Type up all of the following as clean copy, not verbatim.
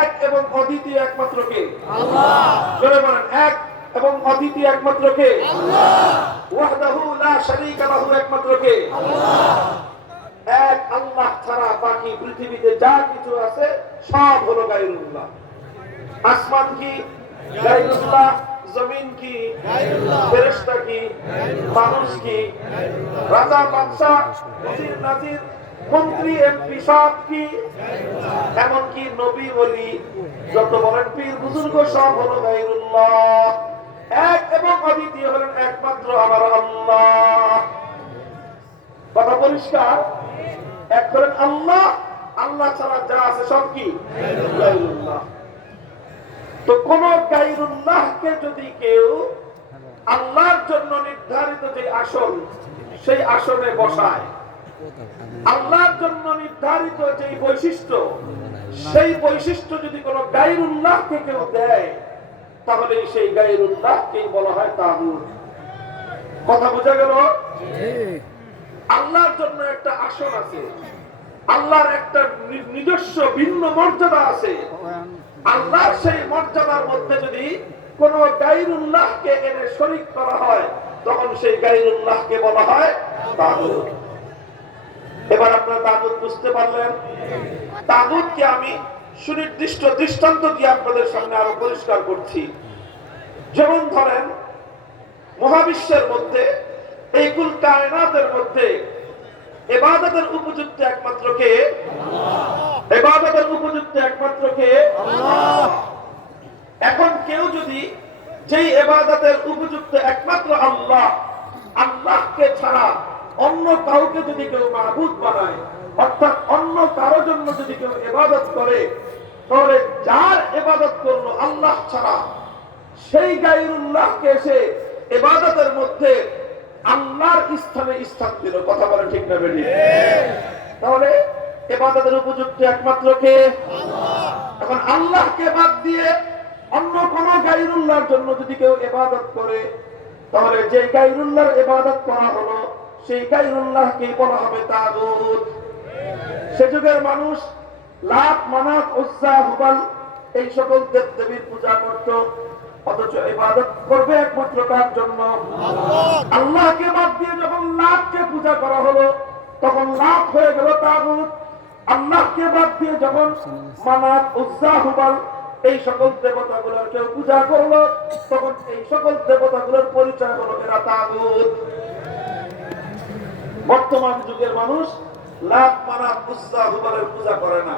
এক এবং অদ্বিতীয় একমাত্র কে? আল্লাহ। জোরে বলেন, এক এবং অদ্বিতীয় একমাত্র কে? আল্লাহ। ওয়াহদাহু লা শারীকা লাহু একমাত্র কে? আল্লাহ। এক আল্লাহ ছাড়া বাকি পৃথিবীতে যা কিছু আছে সব হলো গায়রুল্লাহ। আসমান কি? গায়রুল্লাহ। জমিন কি? গায়রুল্লাহ। ফেরেশতা কি? গায়রুল্লাহ। মানুষ কি? গায়রুল্লাহ। রাজা বাদশা ওজির নাজির মন্ত্রী এমপি সব কি? গায়রুল্লাহ। এমনকি নবী ওলি যত বলেন পীর বুজুর্গ সব হলো গায়রুল্লাহ। এক এবং অদ্বিতীয় হলেন একমাত্র আমার আল্লাহ। কথা পরিষ্কার? এক হলেন আল্লাহ, আল্লাহ ছাড়া যা আছে সব কি? গায়রুল্লাহ। তো কোন গায়রুল্লাহকে যদি কেউ আল্লাহর জন্য নির্ধারিত যে আসন সেই আসনে বসায়, আল্লাহর জন্য নির্ধারিত যে বৈশিষ্ট্য সেই বৈশিষ্ট্য যদি কোন গায়রুল্লাহকে কেউ দেয়, তাহলে সেই গায়রুল্লাহকেই বলা হয় তাগুত। কথা বোঝা গেল? আল্লাহর জন্য একটা আসন আছে, আল্লাহর একটা নিজস্ব ভিন্ন মর্যাদা আছে। আল্লাহর সেই মর্যাদার মধ্যে যদি কোন গায়রুল্লাহকে এনে শরীক করা হয়, তখন সেই গায়রুল্লাহকে বলা হয় তাগুত। এবার আপনারা তাগুত বুঝতে পারলেন? তাগুতকে আমি সুনির্দিষ্ট দৃষ্টান্ত দিয়ে আপনাদের সামনে আরো পরিষ্কার করছি। যেমন ধরেন, মহাবিশ্বের মধ্যে, এই কুল কায়নাতের মধ্যে ইবাদতের উপযুক্ত একমাত্র কে? আল্লাহ। ইবাদতের উপযুক্ত একমাত্র কে? আল্লাহ। এখন কেউ যদি যেই ইবাদতের উপযুক্ত একমাত্র আল্লাহ, আল্লাহকে ছাড়া অন্য কাউকে যদি কেউ মাবুদ বানায়, অর্থাৎ অন্য কারো জন্য যদি কেউ ইবাদত করে, তাহলে যার ইবাদত করলো আল্লাহ ছাড়া, সেই গায়রুল্লাহকে এসে ইবাদতের মধ্যে আল্লাহর স্থানে স্থান দিল। কথা বলে ঠিক না বেঠিক? তাহলে ইবাদতের উপযুক্ত একমাত্র কে? আল্লাহ। এখন আল্লাহকে বাদ দিয়ে অন্য কোন গায়রুল্লাহর জন্য যদি কেউ ইবাদত করে, তাহলে যে গায়রুল্লাহর ইবাদত করা হলো সেই গায়রুল্লাহকে বলা হবে তাগুত। সে যুগের মানুষ লাত, মানাত, উজ্জা, হুবাল এই সকল দেবদেবীর পূজা করত, অথচ ইবাদত করবে একমাত্র কার জন্য? আল্লাহকে বাদ দিয়ে যখন লাতকে পূজা করা হলো, তখন লাত হয়ে গেল তাগুত। আল্লাহকে বাদ দিয়ে যখন মানাত, উজ্জা, হুবাল এই সকল দেবতাগুলোর কেউ পূজা করলো, তখন এই সকল দেবতাগুলোর পরিচয় হলো এরা তাগুত। বর্তমান যুগের মানুষ লাত, মানাত, উজ্জা, হুবালের পূজা করে না।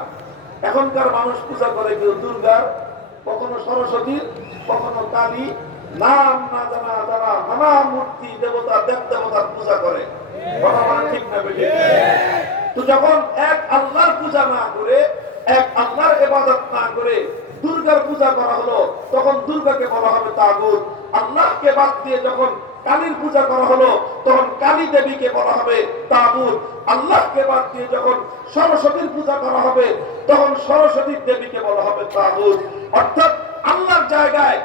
এখনকার মানুষ পূজা করে কেউ দুর্গার, কখনো সরস্বতীর, কখনো কালী, নাম না জানা যারা নানা মূর্তি দেবতা দেব দেবতার পূজা করে। কথা বলে ঠিক না বেঠিক? তো যখন এক আল্লাহর পূজা না করে, এক আল্লাহর ইবাদত না করে দুর্গার পূজা করা হলো, তখন দুর্গাকে বলা হবে তাগুত। আল্লাহকে বাদ দিয়ে যখন কালীর পূজা করা হলো, তখন কালী দেবীকে বলা হবে তাগুত। আল্লাহকে বাদ দিয়ে যখন সরস্বতীর পূজা করা হবে, তখন সরস্বতী দেবীকে বলা হবে তাগুত। অর্থাৎ আল্লাহর জায়গায়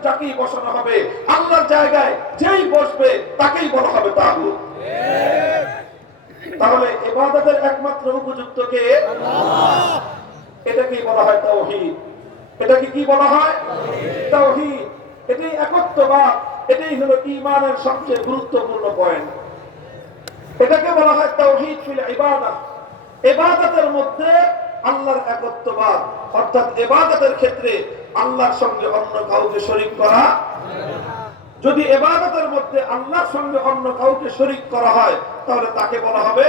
যাকেই বসানো হবে, আল্লাহর জায়গায় যেই বসবে তাকেই বলা হবে তাগুত। তাহলে ইবাদতের একমাত্র উপযুক্ত কে? আল্লাহ। এটাকেই বলা হয় তাওহীদ। এটাকে কি বলা হয়? তাওহীদ। এটাই একত্ববাদ। এটাই হলো ঈমানের সবচেয়ে গুরুত্বপূর্ণ পয়েন্ট। এটাকে বলা হয় তাওহীদ ফিল ইবাদাহ। ইবাদতের মধ্যে আল্লাহর একত্ববাদ, অর্থাৎ ইবাদতের ক্ষেত্রে আল্লাহর সঙ্গে অন্য কাউকে শরীক করা। যদি ইবাদতের মধ্যে আল্লাহর সঙ্গে অন্য কাউকে শরীক করা হয়, তাহলে তাকে বলা হবে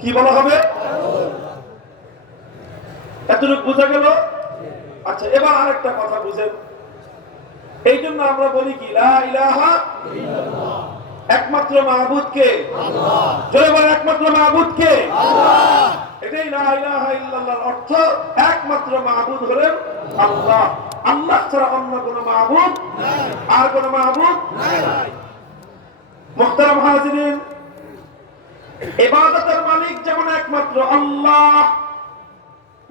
কি? বলা হবে এতটুকু বোঝা গেল? আচ্ছা, এবার আরেকটা কথা বুঝেন। এই জন্য আমরা বলি কি, লা ইলাহা ইল্লাল্লাহ। একমাত্র মাবুদ কে? আল্লাহ। জয় বলে, একমাত্র মাবুদ কে? আল্লাহ। এটাই লা ইলাহা ইল্লাল্লাহর অর্থ। একমাত্র মাবুদ হলেন আল্লাহ। আল্লাহ ছাড়া অন্য কোন মাবুদ নাই, আর কোন মাবুদ নাই। মুহতারাম হাজিরিন, ইবাদতের মালিক যেমন একমাত্র আল্লাহ,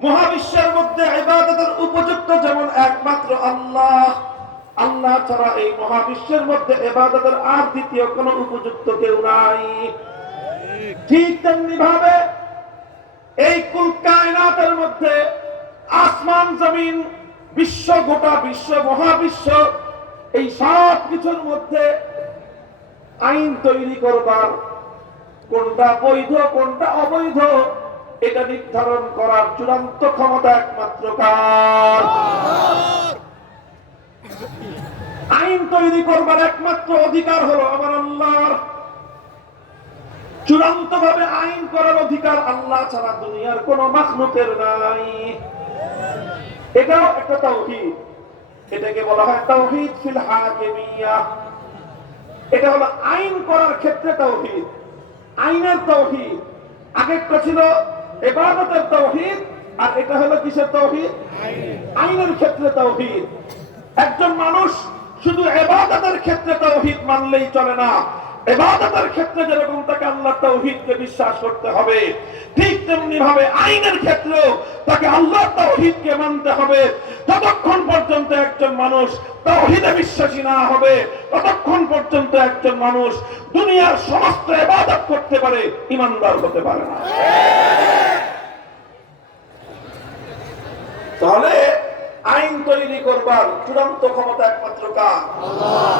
মহাবিশ্বের মধ্যে ইবাদতের উপযুক্ত যেমন একমাত্র আল্লাহ, আল্লাহ ছাড়া এই মহাবিশ্বের মধ্যে ইবাদতের আর দ্বিতীয় কোন উপযুক্ত কেউ নাই। ঠিক তেমনি ভাবে এই কুল কায়নাতের মধ্যে আসমান জমিন, বিশ্ব, গোটা বিশ্ব, মহাবিশ্ব, এই সব কিছুর মধ্যে আইন তৈরি করবার, কোনটা বৈধ কোনটা অবৈধ এটা নির্ধারণ করার চূড়ান্ত ক্ষমতা একমাত্র কার? আইন তৈরি করবার একমাত্র অধিকার হলো আমার আল্লাহর। চূড়ান্ত ভাবে আইন করার অধিকার আল্লাহ ছাড়া দুনিয়ার কোন মাখলুকের নাই। এটাও একটা তাওহীদ, এটাকে বলা হয় তাওহীদ ফিল হাকিমিয়া। এটা হলো আইন করার ক্ষেত্রে তাওহীদ, আইনের তাওহীদ। আগেরটা ছিল ইবাদতের তাওহীদ, আর এটা হলো কিসের তাওহীদ? আইনের ক্ষেত্রে তাওহীদ। একজন মানুষ শুধু ইবাদতের ক্ষেত্রে তাওহীদ মানলেই চলে না, ইবাদতের ক্ষেত্রে যেরকম তাকে আল্লাহ তাওহীদকে বিশ্বাস করতে হবে, ঠিক তেমনি ভাবে আইনের ক্ষেত্রেও তাকে আল্লাহ তাওহীদকে মানতে হবে। যতক্ষণ পর্যন্ত একজন মানুষ তাওহীদে বিশ্বাসী না হবে, ততক্ষণ পর্যন্ত একজন মানুষ দুনিয়ার সমস্ত ইবাদত করতে পারে, ঈমানদার হতে পারে না। তাহলে আইন তৈরি করবার চূড়ান্ত ক্ষমতা একমাত্র কার? আল্লাহ।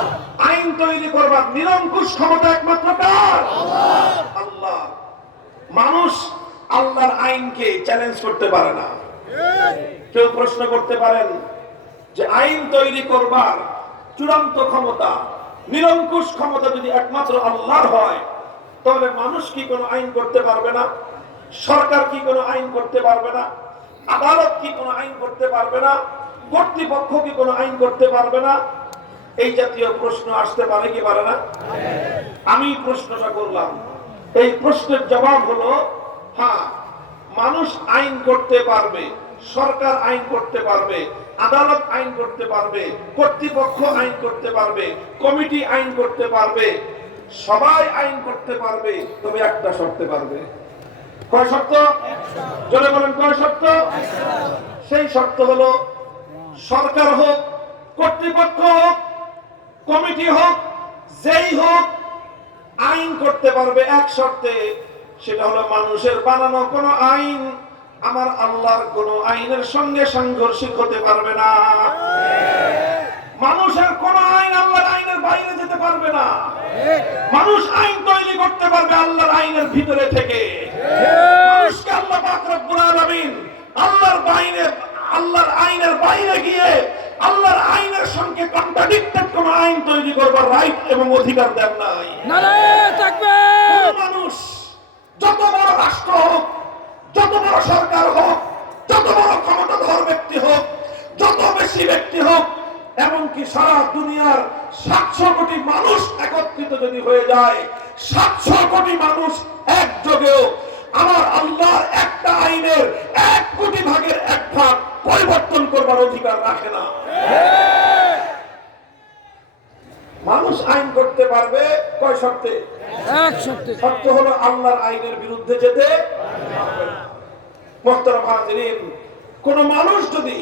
আইন তৈরি করবার নিরঙ্কুশ ক্ষমতা একমাত্র কার? আল্লাহ। আল্লাহ। মানুষ আল্লাহর আইনকে চ্যালেঞ্জ করতে পারে না। কেউ প্রশ্ন করতে পারেন যে আইন তৈরি করবার চূড়ান্ত ক্ষমতা, নিরঙ্কুশ ক্ষমতা যদি একমাত্র আল্লাহর হয়, তাহলে মানুষ কি কোনো আইন করতে পারবে না? সরকার কি কোনো আইন করতে পারবে না? আদালত কি কোনো আইন করতে পারবে না? কর্তৃপক্ষ কি কোনো আইন করতে পারবে না? এই জাতীয় প্রশ্ন আসতে পারে কি পারে না? আমি প্রশ্নটা করলাম, এই প্রশ্নের জবাব হলো হ্যাঁ, মানুষ আইন করতে পারবে, সরকার আইন করতে পারবে, আদালত আইন করতে পারবে, কর্তৃপক্ষ আইন করতে পারবে, কমিটি আইন করতে পারবে, সবাই আইন করতে পারবে, তবে একটা শর্তে পারবে। কয় শর্ত? জোরে বলেন, কয় শর্ত? সেই শর্ত হলো সরকার হোক, কর্তৃপক্ষ হোক, কমিটি হোক, যেই হোক, আইন করতে পারবে এক শর্তে, সেটা হলো মানুষের বানানো কোন আইন আমার আল্লাহর কোন আইনের সঙ্গে সাংঘর্ষিক হতে পারবে না। মানুষের কোন আইন আল্লাহর আইনের বাইরে যেতে পারবে না। মানুষ আইন তৈরি করতে পারবে আল্লাহর আইনের ভিতরে থেকে। মানুষকে আল্লাহ পাক রব্বুল আলামিন আল্লাহর আইনের বাইরে গিয়ে আল্লাহর আইনের সঙ্গে কন্ট্রাডিক্টেড কোন আইন তৈরি করবার রাইট এবং অধিকার দেন নাই। নারায়ে তাকবীর। মানুষ যত বড় রাষ্ট্র হোক, যত বড় সরকার হোক, যত বড় ক্ষমতাধর ব্যক্তি হোক, যত বেশি ব্যক্তি হোক, এমনকি সারা দুনিয়ার 700 কোটি মানুষ একত্রিত যদি হয়ে যায়, 700 কোটি মানুষ একযোগেও আমার আল্লাহর একটা আইনের 1 কোটি ভাগের 1 ভাগ পরিবর্তন করবার অধিকার রাখে না। মানুষ আইন করতে পারবে কয় শর্তে? এক শর্তে। শর্ত হলো আল্লাহর আইনের বিরুদ্ধে যেতে পারবে না। মুহতারাম হাজিরিন, কোন মানুষ যদি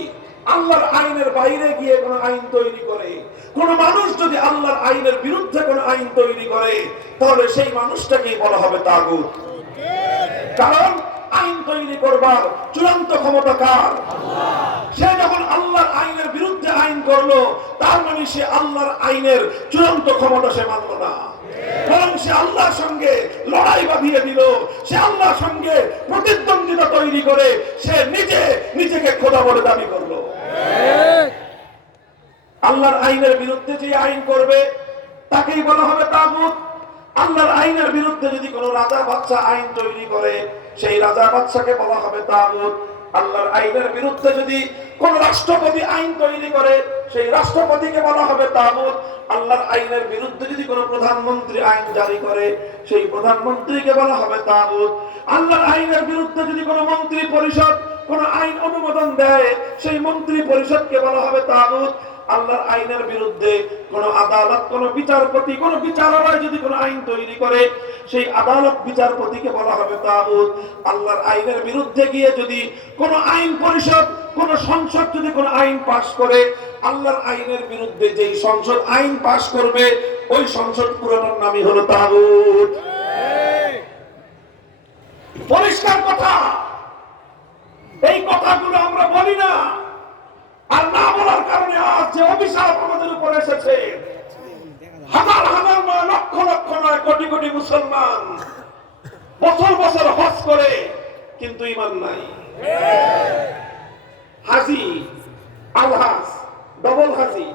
আল্লাহর আইনের বাইরে গিয়ে কোন আইন তৈরি করে, কোন মানুষ যদি আল্লাহর আইনের বিরুদ্ধে কোন আইন তৈরি করে, তাহলে সেই মানুষটাকেই বলা হবে তাগুত। কারণ আইন তৈরি করবার চূড়ান্ত ক্ষমতা কার? আল্লাহ। সে যখন আল্লাহর আইনের বিরুদ্ধে আইন করলো, তার মানে সে আল্লাহর আইনের চূড়ান্ত ক্ষমতা সে মানল না, বরং সে আল্লাহর সঙ্গে লড়াই বাঁধিয়ে দিল, সে আল্লাহর সঙ্গে প্রতিদ্বন্দ্বিতা তৈরি করে সে নিজেকে খোদা বলে দাবি করলো। আল্লাহর আইনের বিরুদ্ধে যে আইন করবে তাকেই বলা হবে তাগুত। আল্লাহর আইনের বিরুদ্ধে যদি কোনো রাজা বাদশা আইন তৈরি করে, সেই রাজা বাদশাকে বলা হবে তাগুত। আল্লাহর আইনের বিরুদ্ধে যদি কোন রাষ্ট্রপতি আইন তৈরি করে, সেই রাষ্ট্রপতিকে বলা হবে তাগুত। আল্লাহর আইনের বিরুদ্ধে যদি কোন প্রধানমন্ত্রী আইন জারি করে, সেই প্রধানমন্ত্রীকে বলা হবে তাগুত। আল্লাহর আইনের বিরুদ্ধে যদি কোন মন্ত্রী পরিষদ কোন আইন অনুমোদন দেয়, সেই মন্ত্রী পরিষদকে বলা হবে তাগুত। আল্লাহর আইনের বিরুদ্ধে কোন আদালত, কোন বিচারপতি, কোন বিচারালয় যদি কোন আইন তৈরি করে, সেই আদালত বিচারপতিকে বলা হবে তাগুত। আল্লাহর আইনের বিরুদ্ধে গিয়ে যদি কোন আইন পরিষদ, কোন সংসদ যদি কোন আইন পাশ করে, আল্লাহর আইনের বিরুদ্ধে যেই সংসদ আইন পাশ করবে, ওই সংসদ পুরানোর নামই হলো তাগুত। পরিষ্কার কথা, এই কথাগুলো আমরা বলি না। যে অভিশাপ আমাদের উপর এসেছে, হাজার হাজার নয়, লক্ষ লক্ষ নয়, কোটি কোটি মুসলমান বছর বছর হজ করে কিন্তু ঈমান নাই। হাজি, আলহাজ, ডবল হাজি,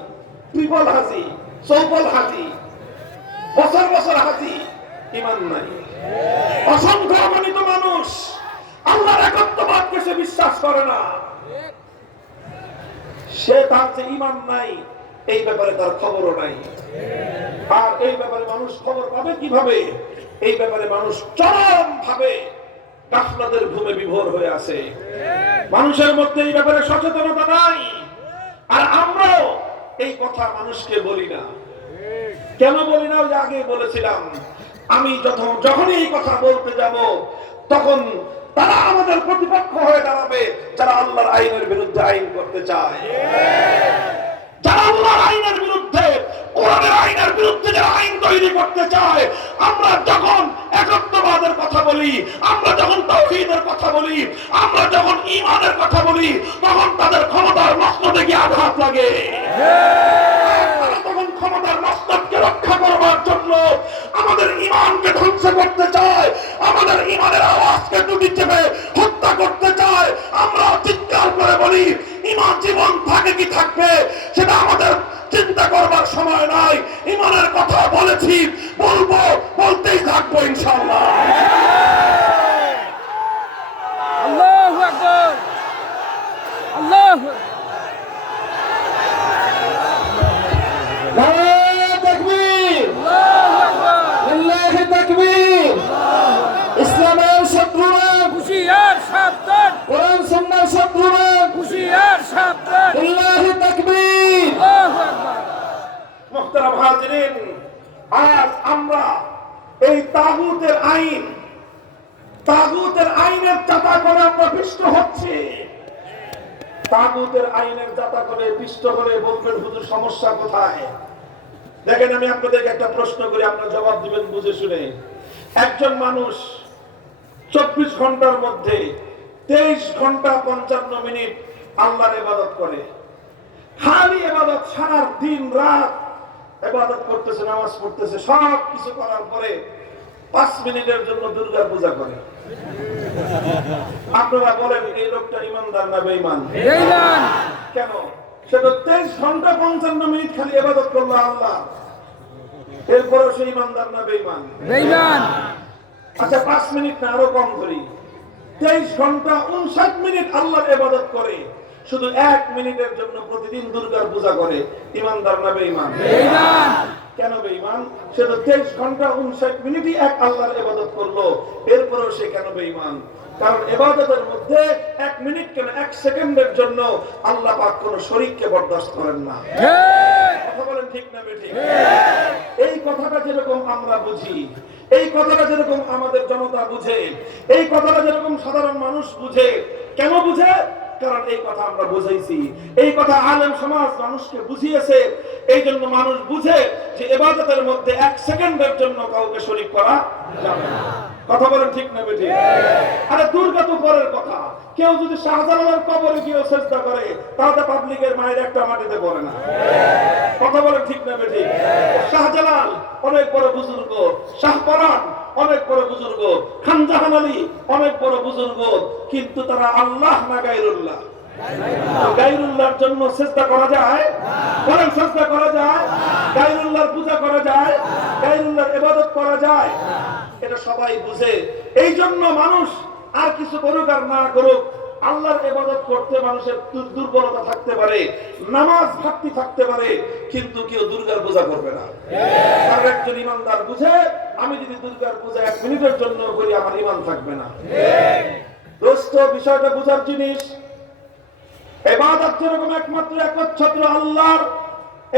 ট্রিপল হাজি, চৌপল হাজি, বছর বছর হাজি, ঈমান নাই। অসংখ্য অগণিত মানুষ আল্লাহর একত্ববাদকে সে বিশ্বাস করে না, সে তার যে ঈমান নাই এই ব্যাপারে তার খবরও নাই। আর এই ব্যাপারে মানুষ খবর পাবে কিভাবে? এই ব্যাপারে মানুষ চরম ভাবে গাফলাতের ঘুমে বিভোর হয়ে আছে। মানুষের মধ্যে এই ব্যাপারে সচেতনতা নাই। আর আমরাও এই কথা মানুষকে বলি না। কেন বলি না? ওই আগে বলেছিলাম, আমি যখনই এই কথা বলতে যাব তখন তারা আমাদের প্রতিপক্ষ হয়ে দাঁড়াবে, যারা আল্লাহর আইনের বিরুদ্ধে আইন করতে চায়, যারা আল্লাহর আইনের বিরুদ্ধে, কোরআনের আইনের বিরুদ্ধে যারা আইন তৈরি করতে চায়। আমরা যখন একত্ববাদের কথা বলি, আমরা যখন তাওহীদের কথা বলি, আমরা যখন ঈমানের কথা বলি, তখন তাদের ক্ষমতার মস্তকে গিয়ে আঘাত লাগে। তখন ক্ষমতার মস্তককে রক্ষা করবার জন্য আমাদের ঈমানকে ধ্বংস করতে চায়, আমাদের ঈমানের আওয়াজকে টুটি চেপে হত্যা করতে চায়। আমরা চিৎকার করে বলি, ঈমান জীবন থাকে কি থাকবে সেটা আমাদের চিন্তা করবার সময় নাই। ঈমানের কথা বলেছি, বলবো, বলতেই থাকবো ইনশাআল্লাহ। আল্লাহু আকবার, আল্লাহু নারে তাকবীর, আল্লাহু আকবার, লিল্লাহি তাকবীর। ইসলামের শত্রুরা হুশিয়ার সাবধান, কোরআন সুন্নাহর শত্রুরা হুশিয়ার সাবধান, লিল্লাহি তাকবীর। আল্লাহু আকবার। মুহতারাম হাজিরিন, আজ আমরা এই তাগুতের আইনের চাপা করে আমরা পিষ্ট হচ্ছি। তাগুতের আইনের চাপা করে পিষ্ট করে বলবেন, হুজুর সমস্যা কোথায়? দেখেন, আমি আপনাদেরকে একটা প্রশ্ন করি, আপনারা জবাব দিবেন বুঝে শুনে। একজন মানুষ 24 ঘন্টার মধ্যে 23 ঘন্টা 55 মিনিট আল্লাহর ইবাদত করে, খালি ইবাদত, সারা দিন রাত ইবাদত করতেছে, নামাজ পড়তেছে, সব কিছু করার পরে 5 মিনিটের জন্য দুর্গা পূজা করে। আপনারা বলেন, এই লোকটা ঈমানদার না বেঈমান? বেঈমান। কেন? সে তো 23 ঘন্টা 55 মিনিট খালি ইবাদত করলো আল্লাহ, এরপরে সে ঈমানদার না বেঈমান? বেঈমান। আচ্ছা, 5 মিনিট না, আরো কম ধরি, 23 ঘন্টা 59 মিনিট আল্লাহর ইবাদত করে, শুধু 1 মিনিটের জন্য প্রতিদিন দুর্গার পূজা করে, ঈমানদার না বেঈমান? বেঈমান। কেন বেঈমান? সে তো 23 ঘন্টা 59 মিনিটই এক আল্লাহর ইবাদত করলো, এরপরেও সে কেন বেঈমান? কারণ ইবাদতের মধ্যে 1 মিনিট কেন 1 সেকেন্ডের জন্য আল্লাহ পাক কোন শরীককে বরদাস্ত করেন না। কথা বলেন ঠিক না বেঠিক? এই কথাটা যেরকম আমরা বুঝি, এই কথাটা যেরকম আমাদের জনতা বুঝে, এই কথাটা যেরকম সাধারণ মানুষ বুঝে, কেন বুঝে? কারণ এই কথা আমরা বুঝাইছি, এই কথা আলেম সমাজ মানুষকে বুঝিয়েছে, এই জন্য মানুষ বুঝে যে ইবাদতের মধ্যে 1 সেকেন্ডের জন্য কাউকে শরীক করা যাবে না। কথা বলেন ঠিক না বেঠিক? আরে দুর্গা তো পরের কথা, কেউ যদি শাহজালালের কবরে গিয়ে সেজদা করে, তাহলে পাবলিকের মায়ের একটা মাটিতে পড়ে না। কথা বলেন ঠিক না বেঠিক? শাহজালাল অনেক বড় বুজুর্গ, শাহপরান অনেক বড় বুজুর্গ, খান জাহান আলী অনেক বড় বুজুর্গ, কিন্তু তারা আল্লাহ না গায়রুল্লাহ? গায়রুল্লাহর জন্য সেজদা করা যায়? বলেন, সেজদা করা যায়? গায়রুল্লাহর পূজা করা যায়? গায়রুল্লাহর ইবাদত করা যায়? এটা সবাই বুঝে। এই জন্য মানুষ আর কিছু করুক আর না করুক, আল্লাহর ইবাদত করতে মানুষের দুর্বলতা থাকতে পারে, নামাজ ঘাটতি থাকতে পারে, কিন্তু কেউ দুর্গার পূজা করবে না। কারণ একজন ঈমানদার বুঝে, আমি যদি দুর্গার পূজা 1 মিনিটের জন্য করি, আমার ঈমান থাকবে না। দোস্ত, বিষয়টা বুঝার জিনিস। ইবাদত যেরকম একমাত্র একচ্ছত্র আল্লাহর,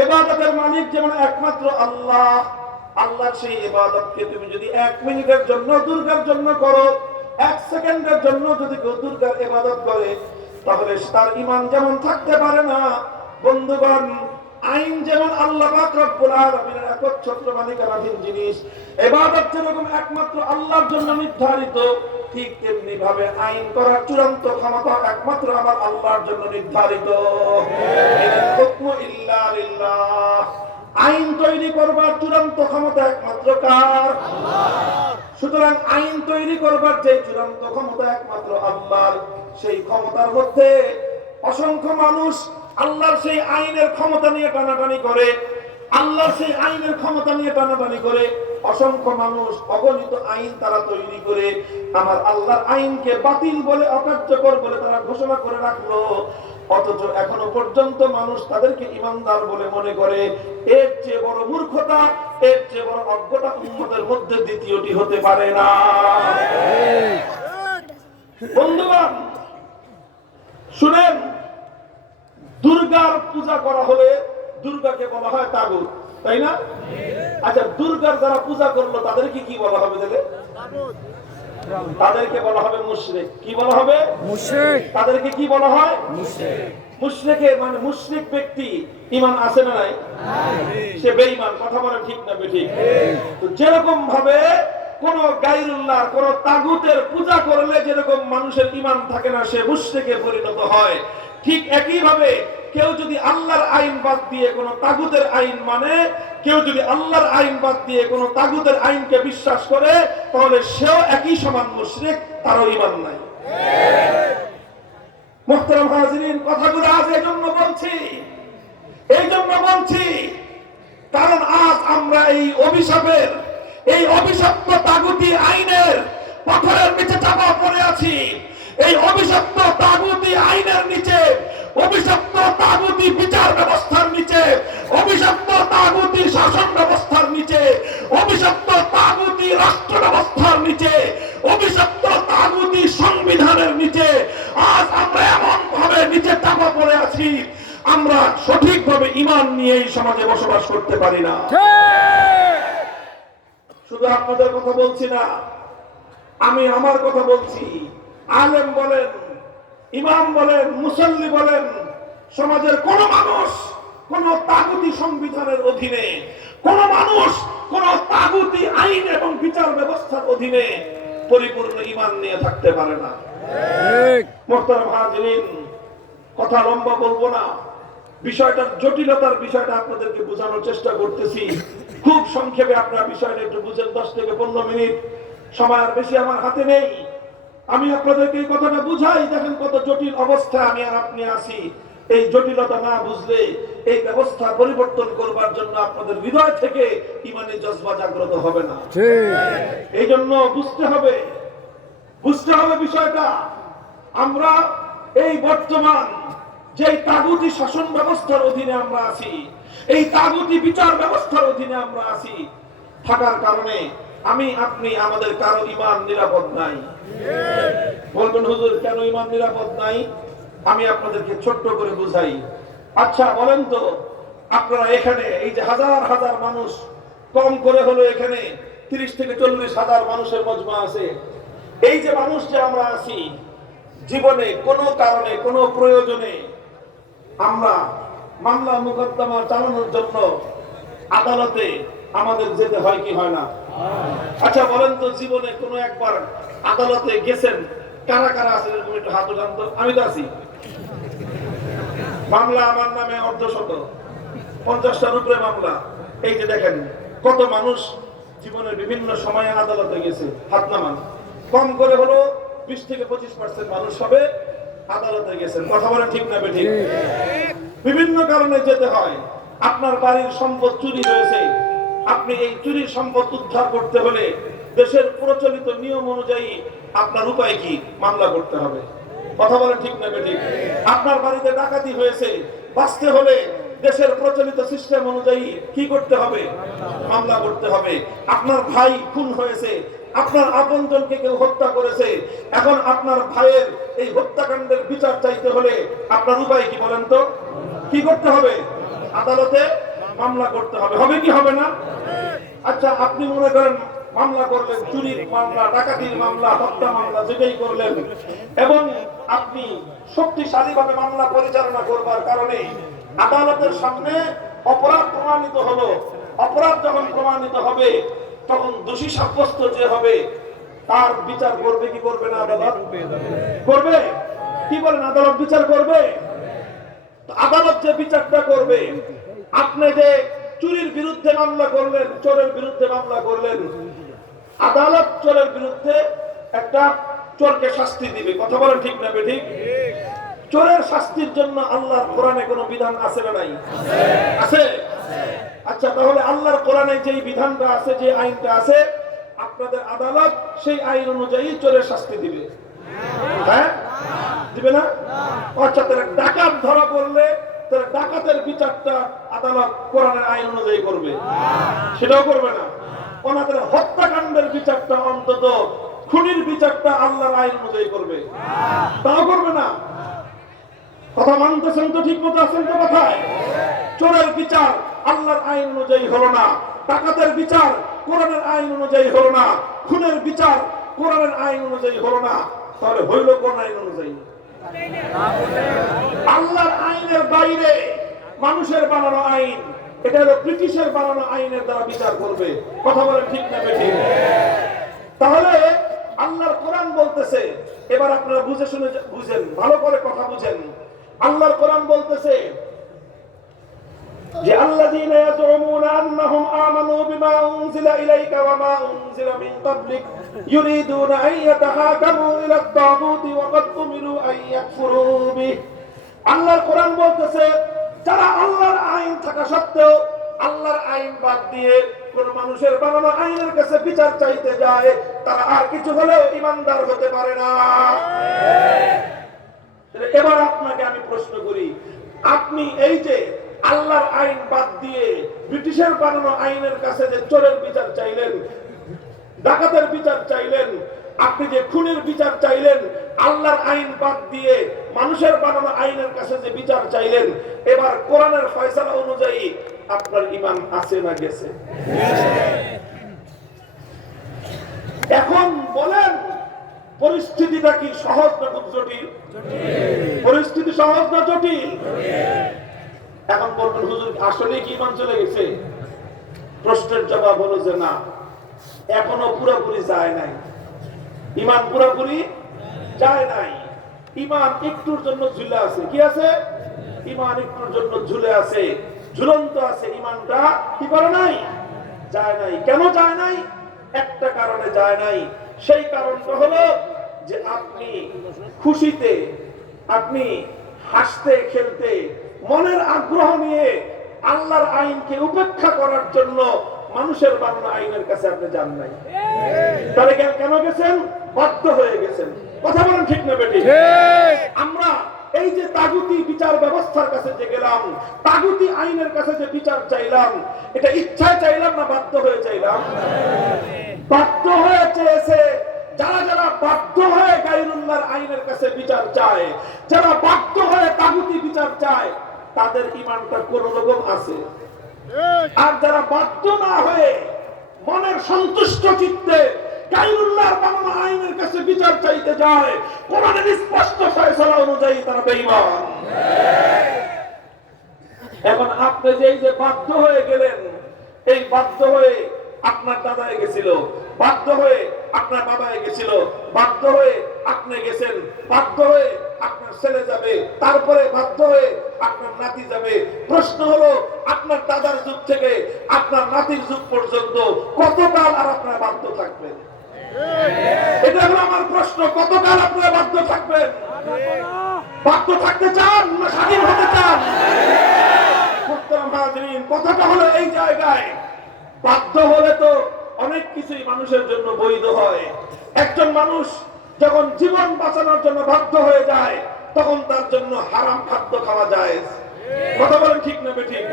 ইবাদতের মালিক যেমন একমাত্র আল্লাহ, আল্লাহর সেই ইবাদতকে তুমি যদি 1 মিনিটের জন্য দুর্গার জন্য করো, 1 সেকেন্ডের জন্য যদি কেউ দুর্গার ইবাদত করে, তাহলে তার ঈমান যেমন থাকতে পারে না। বন্ধুগণ, আইন যেমন আল্লাহ পাক রব্বুল আলামিনের একচ্ছত্র মালিকানাধীন জিনিস, ইবাদত যেরকম একমাত্র আল্লাহর জন্য নির্ধারিত, ঠিক তেমনি ভাবে আইন করার চূড়ান্ত ক্ষমতা একমাত্র আমার আল্লাহর জন্য নির্ধারিত। ইনিল হুকমু ইল্লা লিল্লাহ। আইন তৈরি করবার চূড়ান্ত ক্ষমতা একমাত্র কার? আল্লাহর। সুতরাং আইন তৈরি করবার যে চূড়ান্ত ক্ষমতা একমাত্র আল্লাহর, সেই ক্ষমতার মধ্যে অসংখ্য মানুষ আল্লাহর সেই আইনের ক্ষমতা নিয়ে টানাটানি করে, আল্লাহর সেই আইনের ক্ষমতা নিয়ে টানাটানি করে। অসংখ্য মানুষ অগণিত আইন তারা তৈরি করে আমার আল্লাহর আইনকে বাতিল বলে, অকার্যকর বলে তারা ঘোষণা করে রাখলো। অথচ এখনো পর্যন্ত মানুষ তাদেরকে ঈমানদার বলে মনে করে। এর চেয়ে বড় মূর্খতা, এর চেয়ে বড় অজ্ঞতা উম্মতের মধ্যে দ্বিতীয়টি হতে পারে না। বন্ধুগণ শুনেন, দুর্গার পূজা করা হলে দুর্গাকে বলা হয় তাগুত, তাই না? আচ্ছা, দুর্গার যারা পূজা করলো তাদেরকে কি বলা হবে? তাদেরকে বলা হবে মুশরিক। কি বলা হবে? মুশরিক। তাদেরকে কি বলা হয়? মুশরিক। মুশরিকে মানে মুশরিক ব্যক্তি ঈমান আছে না নাই? সে বেঈমান। কথা বলেন ঠিক না বেঠিক? তো যেরকম ভাবে কোন গায়রুল্লাহর কোন তাগুতের পূজা করলে যেরকম মানুষের ঈমান থাকে না, সে মুশরিকে পরিণত হয়, ঠিক একই ভাবে কেউ যদি আল্লাহর আইন বাদ দিয়ে কোন তাগুতের আইন মানে, কেউ যদি আল্লাহর আইন বাদ দিয়ে কোন তাগুতের আইনকে বিশ্বাস করে, তাহলে সেও একই সমান মুশরিক, তারও ঈমান নাই। মুহতারাম হাজিরিন, কথাগুলো আজ এই জন্য বলছি কারণ আজ আমরা এই অভিশাপের, এই অভিশপ্ত তাগুতি আইনের পাথরের নিচে চাপা পড়ে আছি। এই অভিশপ্ত তাগুতি আইনের নিচে, অভিশপ্ত তাগুতি বিচার ব্যবস্থার নিচে, অভিশপ্ত তাগুতি শাসন ব্যবস্থার নিচে, অভিশপ্ত তাগুতি রাষ্ট্র ব্যবস্থার নিচে, অভিশপ্ত তাগুতি সংবিধানের নিচে আজ আমরা এমন ভাবে নিচে চাপা পড়ে আছি, আমরা সঠিকভাবে ঈমান নিয়ে এই সমাজে বসবাস করতে পারি না। শুধু আপনাদের কথা বলছি না, আমি আমার কথা বলছি। আলেম বলেন, ইমাম বলেন, মুসল্লি বলেন, সমাজের কোন মানুষ কোন তাগুতি সংবিধানের অধীনে, কোন মানুষ কোন তাগুতি আইন এবং বিচার ব্যবস্থার অধীনে পরিপূর্ণ ঈমান নিয়ে থাকতে পারে না। মুহতারাম হাজিরিন, কথা লম্বা বলবো না, বিষয়টার জটিলতার বিষয়টা আপনাদেরকে বোঝানোর চেষ্টা করতেছি। খুব সংক্ষেপে আপনারা বিষয়টা একটু বুঝেন। 10 থেকে 15 মিনিট সময় আর বেশি আমার হাতে নেই। আমি আপনাদেরকে এই কথাটা বুঝাই। দেখেন কত জটিল অবস্থা আমি আর আপনি আছি। এই জটিলতা না বুঝলে এই ব্যবস্থা পরিবর্তন করবার জন্য আপনাদের হৃদয় থেকে ঈমানি জজবা জাগ্রত হবে না। এই জন্য বুঝতে হবে বিষয়টা। আমরা এই বর্তমান যে তাগুতি শাসন ব্যবস্থার অধীনে আমরা আছি, এই তাগুতি বিচার ব্যবস্থার অধীনে আমরা আছি, থাকার কারণে আমি আপনি আমাদের কারো ঈমান নিরাপদ নাই। বলবেন হুজুর কেন ঈমান নিরাপদ নাই? আমি আপনাদেরকে ছোট্ট করে বুঝাই। আচ্ছা বলেন তো, আপনারা এখানে এই যে হাজার হাজার মানুষ, কম করে হলো এখানে 30 থেকে 40 হাজার মানুষের মজমা আছে। এই যে মানুষ যে আমরা আছি, জীবনে কোনো কারণে কোনো প্রয়োজনে আমরা মামলা মোকদ্দমা চালানোর জন্য আদালতে আমাদের যেতে হয় কি হয় না? আচ্ছা বলেন তো, জীবনে কোনো একবার আদালতে গেছেন? কারা কারা আছেন এরকম একটু হাত উঠান তো। আমি তো আছি। মামলা আমার নামে 50টার উপরে মামলা। এই যে দেখেন কত মানুষ জীবনের বিভিন্ন সময়ে আদালতে গেছে, হাত নামান। কম করে হলো 20 থেকে 25% মানুষ হবে আদালতে গেছেন। কথা বলেন ঠিক না বেঠিক? বিভিন্ন কারণে যেতে হয়। আপনার বাড়ির সম্পদ চুরি হয়েছে, আপনি এই চুরির সম্পদ উদ্ধার করতে হলে দেশের প্রচলিত নিয়ম অনুযায়ী আপনার উপায় কি? মামলা করতে হবে। কথা বলেন ঠিক না বেঠিক? আপনার বাড়িতে ডাকাতি হয়েছে, বাঁচতে হলে দেশের প্রচলিত সিস্টেম অনুযায়ী কি করতে হবে? মামলা করতে হবে। আপনার ভাই খুন হয়েছে, আপনার আপনজনকে কেউ হত্যা করেছে, এখন আপনার ভাইয়ের এই হত্যাকাণ্ডের বিচার চাইতে হলে আপনার উপায় কি বলেন তো? কি করতে হবে? আদালতে মামলা করতে হবে। হবে কি হবে না? আচ্ছা আপনি মনে করেন মামলা করলেন, চুরির মামলা, ডাকাতির মামলা, হত্যা মামলা, যেটাই করলেন, এবং আপনি শক্তিশালীভাবে মামলা পরিচালনা করবার কারণে আদালতের সামনে অপরাধ প্রমাণিত হলো। অপরাধ যখন প্রমাণিত হবে তখন দোষী সাব্যস্ত যে হবে তার বিচার করবে কি করবে না আদালত? করবে। কি বলেন, আদালত বিচার করবে? তো আদালত যে বিচারটা করবে, আপনি যে চুরির বিরুদ্ধে মামলা করলেন, চোরের বিরুদ্ধে মামলা করলেন, আদালত চোরের বিরুদ্ধে একটা চোরকে শাস্তি দিবে। কথা বলেন ঠিক না বেঠিক? চোরের শাস্তির জন্য আল্লাহর কোরআনে কোনো বিধান আছে না নাই? আছে। আচ্ছা, তাহলে আল্লাহর কোরআনে যেই বিধানটা আছে, যে আইনটা আছে, আপনাদের আদালত সেই আইন অনুযায়ী চোরের শাস্তি দিবে? হ্যাঁ, দিবে না? আচ্ছা, তাহলে ডাকাত ধরা পড়লে তাহলে ডাকাতের বিচারটা আদালত কোরআনের আইন অনুযায়ী করবে? সেটাও করবে না। ওনাদের হত্যাকাণ্ডের বিচারটা অন্তত খুনির বিচারটা আল্লাহর আইন অনুযায়ী করবে? তাও করবে না। কথা মানতেছেন তো? ঠিক মতো আছেন তো কথায়? চোরের বিচার আল্লাহর আইন অনুযায়ী হলো না, ডাকাতের বিচার কোরআনের আইন অনুযায়ী হলো না, খুনের বিচার কোরআনের আইন অনুযায়ী হলো না, তাহলে হইল কোন আইন অনুযায়ী? আল্লাহর আইনের বাইরে মানুষের বানানো আইন, এটা হলো ব্রিটিশের বানানো আইনের দ্বারা বিচার করবে। কথা বলেন ঠিক না বেঠিক? তাহলে আল্লাহর কোরআন বলতেছে, এবার আপনারা বুঝে শুনে বুঝেন, ভালো করে কথা বুঝেন। আল্লাহর কোরআন বলতেছে যে আল্লাযীনা ইয়াজুমুনা আন্নাহুম আমানু বিমা উনজিলা ইলাইকা ওয়া মা উনজিলা মিন ক্বাবলিক ইউরিদুনা আন ইয়াতাহাকামু ইলা আত-তাগুতি ওয়া ক্বাদ উমিরু আন ইয়াকফুরু বিহি। আল্লাহর কোরআন বলতেছে, যারা আল্লাহর আইন থাকা সত্ত্বেও আল্লাহর আইন বাদ দিয়ে কোন মানুষের বানানো আইনের কাছে বিচার চাইতে যায়, তারা আর কিছু হলেও ঈমানদার হতে পারে না। এবার আপনাকে আমি প্রশ্ন করি, আপনি এই যে আল্লাহর আইন বাদ দিয়ে ব্রিটিশের বানানো আইনের কাছে যে চোরের বিচার চাইলেন, ডাকাতের বিচার চাইলেন, আপনি যে খুনের বিচার চাইলেন, আল্লাহর আইন বাদ দিয়ে মানুষের বানানো আইনের কাছে যে বিচার চাইলেন, এবার কোরআনের ফয়সালা অনুযায়ী আপনার ঈমান আছে না গেছে? এখন বলেন, পরিস্থিতিটা কি সহজ না খুব জটিল? পরিস্থিতি সহজ না জটিল? এখন বলবেন, হুজুর আসলে কি ঈমান চলে গেছে? প্রশ্নের জবাব হলো যে না, এখনো পুরোপুরি যায় নাই। ঈমান পুরোপুরি যায় নাই। ঈমান একটুর জন্য ঝুলে আছে। কি আছে? ঈমান একটুর জন্য ঝুলে আছে, ঝুলন্ত আছে। ঈমানটা কি করে নাই? যায় নাই। কেন যায় নাই? একটা কারণে যায় নাই। সেই কারণটা হলো যে আপনি খুশিতে, আপনি হাসতে খেলতে, মনের আগ্রহ নিয়ে আল্লাহর আইনকে উপেক্ষা করার জন্য মানুষের বানানো আইনের কাছে আপনি যান নাই। তাহলে কেন গেছেন? বাধ্য হয়ে গেছেন। কথা বলেন ঠিক না বেঠিক? আমরা এই যে তাগুতি বিচার ব্যবস্থার কাছে যে গেলাম, তাগুতি আইনের কাছে যে বিচার চাইলাম, এটা ইচ্ছায় চাইলাম না বাধ্য হয়ে চাইলাম? বাধ্য হয়ে চেয়েছে। যারা যারা বাধ্য হয়ে গায়রুল্লাহর আইনের কাছে বিচার চায়, যারা বাধ্য হয়ে তাগুতি বিচার চায়, তাদের ঈমানটা কোন রকম আছে। আর যারা বাধ্য না হয়ে মনের সন্তুষ্ট চিত্তে গায়রুল্লাহর বানানো আইনের কাছে বিচার চাইতে যায়, কোরআনের স্পষ্ট ফয়সালা অনুযায়ী তারা বেঈমান। এখন আপনি যে বাধ্য হয়ে গেলেন, এই বাধ্য হয়ে আপনার দাদায় গেছিল, বাধ্য হয়ে আপনার বাবায় গেছিল, বাধ্য হয়ে আপনি গেছেন, বাধ্য হয়ে আপনার ছেলে যাবে, তারপরে বাধ্য হয়ে আপনার নাতি যাবে। প্রশ্ন হলো, আপনার দাদার যুগ থেকে আপনার নাতির যুগ পর্যন্ত কতকাল আর আপনারা বাধ্য থাকবেন? এটা হলো আমার প্রশ্ন। কতকাল আপনারা বাধ্য থাকবেন? বাধ্য থাকতে চান না স্বাধীন হতে চান? কথাটা হলো এই জায়গায়, বাধ্য হলে তো অনেক কিছুই মানুষের জন্য বৈধ হয়। একজন মানুষ যখন জীবন বাঁচানোর জন্য বাধ্য হয়ে যায়, তখন তার জন্য হারাম খাদ্য খাওয়া যায়। কথা বলেন ঠিক না বেঠিক?